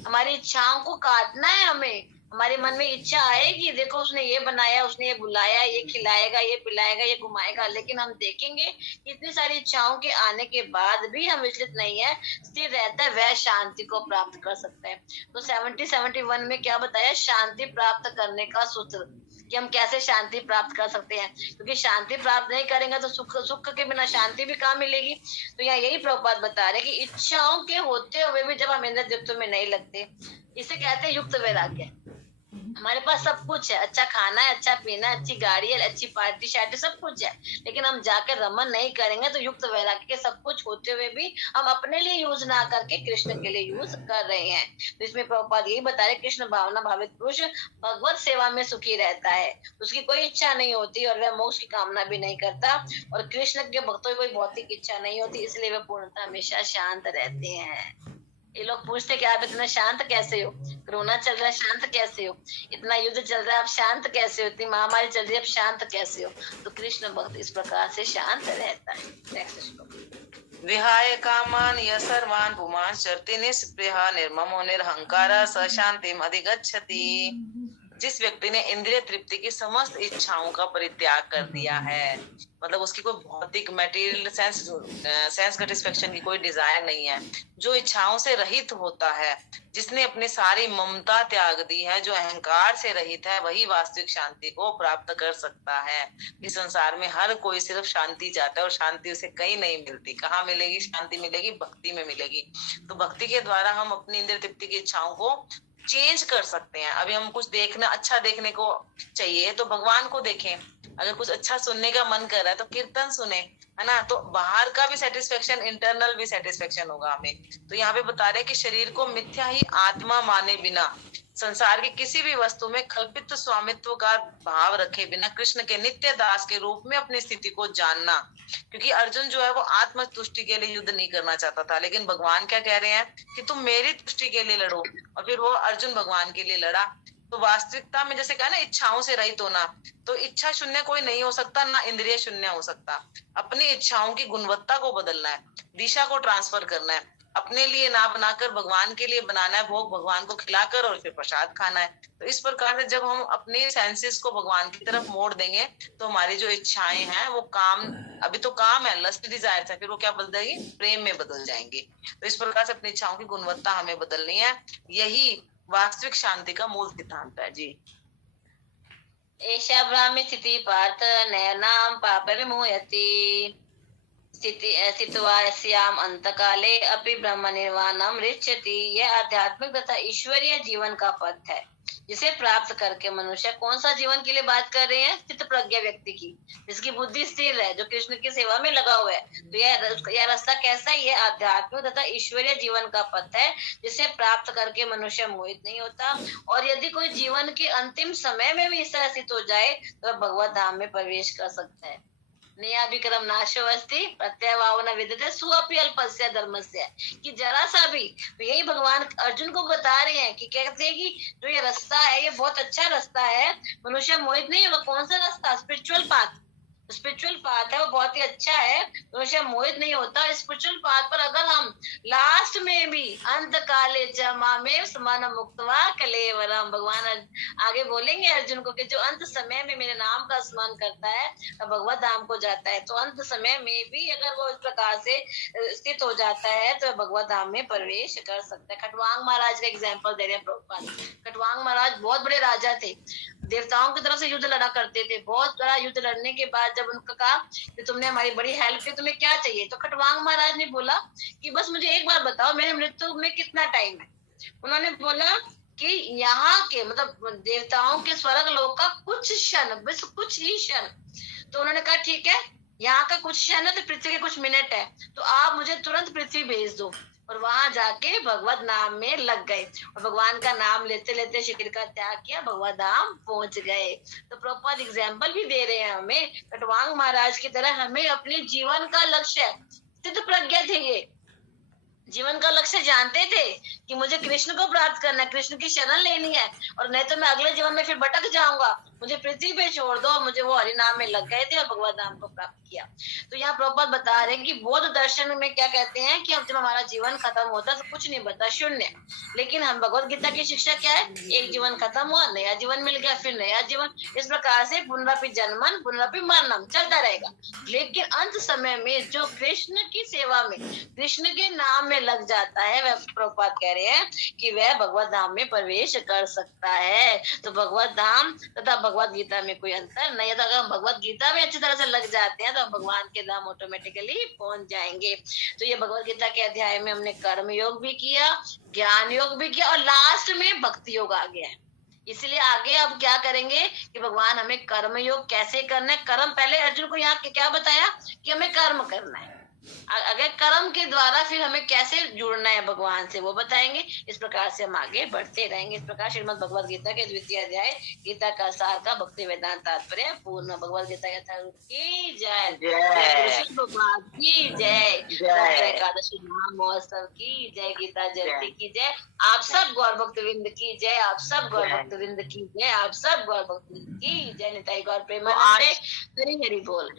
हमारी इच्छाओं को काटना है हमें। हमारे मन में इच्छा आएगी, देखो उसने ये बनाया, उसने ये बुलाया, ये खिलाएगा, ये पिलाएगा, ये घुमाएगा, लेकिन हम देखेंगे इतनी सारी इच्छाओं के आने के बाद भी हम विचलित नहीं है, स्थिर रहता है, वह शांति को प्राप्त कर सकता है। तो 71 में क्या बताया, शांति प्राप्त करने का सूत्र, कि हम कैसे शांति प्राप्त कर सकते हैं, क्योंकि शांति प्राप्त नहीं करेंगे तो सुख के बिना शांति भी कहाँ मिलेगी। तो यहाँ यही प्रभुपाद बता रहे कि इच्छाओं के होते हुए भी जब हम इंद्रिय तृप्ति में नहीं लगते, इसे कहते हैं युक्त वैराग्य। हमारे पास सब कुछ है, अच्छा खाना है, अच्छा पीना है, अच्छी गाड़ी है, अच्छी पार्टी शार्टी, सब कुछ है, लेकिन हम जाकर रमन नहीं करेंगे तो युक्त वैराग्य के सब कुछ होते हुए भी हम अपने लिए यूज ना करके कृष्ण के लिए यूज कर रहे हैं। तो इसमें प्रभुपाद यही बता रहे, कृष्ण भावना भावित पुरुष भगवत सेवा में सुखी रहता है, उसकी कोई इच्छा नहीं होती और वह मोक्ष की कामना भी नहीं करता, और कृष्ण के भक्तों की कोई भौतिक इच्छा नहीं होती, इसलिए वे पूर्णतः हमेशा शांत रहते हैं। ये लोग पूछते कि आप इतना शांत कैसे हो, कोरोना चल रहा है शांत कैसे हो, इतना युद्ध चल रहा है आप शांत कैसे हो, इतनी महामारी चल रही है आप शांत कैसे हो। तो कृष्ण भक्त इस प्रकार से शांत रहता है। नेक्स्ट श्लोक। विहाय कामान य सर्वान् पुमान् चरति निस्पृहा निर्ममो निरहंकार स शांतिम अधिगच्छति। जिस व्यक्ति ने इंद्रिय तृप्ति की समस्त इच्छाओं का परित्याग कर दिया है, मतलब उसकी कोई भौतिक मटेरियल सेंस सेटिस्फेक्शन की कोई डिजायर नहीं है, जो इच्छाओं से रहित होता है, जिसने अपनी सारी ममता त्याग दी है, जो अहंकार से रहित है, वही वास्तविक शांति को प्राप्त कर सकता है। इस संसार में हर कोई सिर्फ शांति चाहता है और शांति उसे कहीं नहीं मिलती। कहाँ मिलेगी शांति? मिलेगी भक्ति में मिलेगी। तो भक्ति के द्वारा हम अपनी इंद्रिय तृप्ति की इच्छाओं को चेंज कर सकते हैं। अभी हम कुछ देखना, अच्छा देखने को चाहिए तो भगवान को देखें, अगर कुछ अच्छा सुनने का मन कर रहा है तो कीर्तन सुने, है ना, तो बाहर का भी सेटिस्फेक्शन, इंटरनल भी सेटिस्फेक्शन होगा हमें। तो यहाँ पे बता रहे हैं कि शरीर को मिथ्या ही आत्मा माने बिना, संसार की किसी भी वस्तु में कल्पित स्वामित्व का भाव रखे बिना कृष्ण के नित्य दास के रूप में अपनी स्थिति को जानना। क्योंकि अर्जुन जो है वो आत्म तुष्टि के लिए युद्ध नहीं करना चाहता था, लेकिन भगवान क्या कह रहे हैं कि तुम मेरी तुष्टि के लिए लड़ो, और फिर वो अर्जुन भगवान के लिए लड़ा। तो वास्तविकता में जैसे कहा ना, इच्छाओं से रहित होना, तो इच्छा शून्य कोई नहीं हो सकता, ना इंद्रिय शून्य हो सकता। अपनी इच्छाओं की गुणवत्ता को बदलना है, दिशा को ट्रांसफर करना है, अपने लिए ना बनाकर भगवान के लिए बनाना है, भोग भगवान को खिलाकर और फिर प्रसाद खाना है। तो इस प्रकार से जब हम अपने सेंसेस को भगवान की तरफ मोड़ देंगे तो हमारी जो इच्छाएं हैं वो काम, अभी तो काम है, लस्ट डिजायर है, फिर वो क्या बदल जाएगी? प्रेम में बदल जाएंगी। तो इस प्रकार से अपनी इच्छाओं की गुणवत्ता हमें बदलनी है, यही वास्तविक शांति का मूल सिद्धांत है। जी। एषा ब्राह्मी स्थिति पार्थ नयनाम पाप विमुह्यति स्थित्वास्याम अंतकाले अपि ब्रह्म निर्वाणम रिच्यति। यह आध्यात्मिक तथा ईश्वरीय जीवन का पथ है, जिसे प्राप्त करके मनुष्य कौन सा जीवन के लिए बात कर रहे हैं? स्थित प्रज्ञा व्यक्ति की, जिसकी बुद्धि स्थिर है, जो कृष्ण की सेवा में लगा हुआ है। तो यह रास्ता कैसा है? यह आध्यात्मिक तथा ईश्वरीय जीवन का पथ है, जिसे प्राप्त करके मनुष्य मोहित नहीं होता, और यदि कोई जीवन के अंतिम समय में भी इस तरह स्थित हो जाए तो भगवत धाम में प्रवेश कर सकता है। नियाभिक्रम नाशो अस्ति प्रत्यवाव न विद्यते सुअपि अल्पस्य धर्मस्य, कि जरा सा भी। तो यही भगवान अर्जुन को बता रहे हैं कि कहते हैं कि जो ये रास्ता है ये बहुत अच्छा रास्ता है, मनुष्य मोहित नहीं होगा। कौन सा रास्ता? स्पिरिचुअल पाथ, स्पिरिचुअल पाथ है वो बहुत ही अच्छा है, तो उससे मोहित नहीं होता। स्पिरिचुअल पाथ पर अगर हम लास्ट में भी अंत काले च मामेव स्मरण मुक्त्वा कलेवरम, भगवान आगे बोलेंगे अर्जुन को कि जो अंत समय में मेरे नाम का स्मरण करता है तो भगवत धाम को जाता है। तो अंत समय में भी अगर वो इस प्रकार से स्थित हो जाता है तो भगवत धाम में प्रवेश कर सकता है। खटवांग महाराज का एग्जाम्पल दे रहे हैं प्रभुपाद। खटवांग महाराज बहुत बड़े राजा थे, देवताओं की तरफ से युद्ध लड़ा करते थे। बहुत बड़ा युद्ध लड़ने के बाद जब उनको कहा कि तुमने हमारी बड़ी हेल्प की, तुम्हें क्या चाहिए, तो खटवांग महाराज ने बोला कि बस मुझे एक बार बताओ मेरे मृत्यु में कितना टाइम है। उन्होंने बोला कि यहाँ के मतलब देवताओं के स्वर्ग लोक का कुछ क्षण, बस कुछ ही क्षण। तो उन्होंने कहा ठीक है, यहाँ का कुछ क्षण है तो पृथ्वी के कुछ मिनट है, तो आप मुझे तुरंत पृथ्वी भेज दो। और वहां जाके भगवत नाम में लग गए और भगवान का नाम लेते लेते शरीर का त्याग किया, भगवत धाम पहुंच गए। तो प्रॉपर एग्जाम्पल भी दे रहे हैं हमें, खटवांग महाराज की तरह हमें अपने जीवन का लक्ष्य, सिद्ध प्रज्ञा थे ये, जीवन का लक्ष्य जानते थे कि मुझे कृष्ण को प्राप्त करना है, कृष्ण की शरण लेनी है, और नहीं तो मैं अगले जीवन में फिर भटक जाऊंगा, मुझे पृथ्वी पे छोड़ दो। मुझे वो हरि नाम में लग गए थे और भगवत नाम को प्राप्त किया। तो यहाँ प्रभुपाद बता रहे हैं कि बौद्ध दर्शन में क्या कहते हैं कि अब जब हमारा जीवन खत्म होता है तो कुछ नहीं बता, शून्य। लेकिन हम भगवत गीता की शिक्षा क्या है, एक जीवन खत्म हुआ, नया जीवन मिल गया, फिर नया जीवन, इस प्रकार से पुनरपि जन्मन पुनरपि मरणम चलता रहेगा। लेकिन अंत समय में जो कृष्ण की सेवा में, कृष्ण के नाम में लग जाता है, वह प्रभुपाद कह रहे हैं कि वह भगवत धाम में प्रवेश कर सकता है। तो भगवत धाम तथा भगवत गीता में कोई अंतर नहीं है। तो अगर हम भगवत गीता में अच्छी तरह से लग जाते हैं तो हम भगवान के धाम ऑटोमेटिकली पहुंच जाएंगे। तो ये भगवत गीता के अध्याय में हमने कर्म योग भी किया, ज्ञान योग भी किया, और लास्ट में भक्ति योग आ गया है। इसलिए आगे अब क्या करेंगे कि भगवान हमें कर्म योग कैसे करना है। कर्म पहले अर्जुन को यहाँ क्या बताया कि हमें कर्म करना है, अगर कर्म के द्वारा फिर हमें कैसे जुड़ना है भगवान से वो बताएंगे। इस प्रकार से हम आगे बढ़ते रहेंगे। इस प्रकार श्रीमद् भगवद गीता के द्वितीय अध्याय गीता का सार का भक्ति वेदांत तात्पर्य पूर्ण। भगवद गीता की जय, भगवान की जय, एकादशी महोत्सव की जय, गीता जयंती की जय, आप सब गौर भक्त वृंद की जय, आप सब गौर भक्त वृंद की जय, आप सब गौर भक्त की जय। निताई गौर प्रेमानंदे, हरि हरि बोल।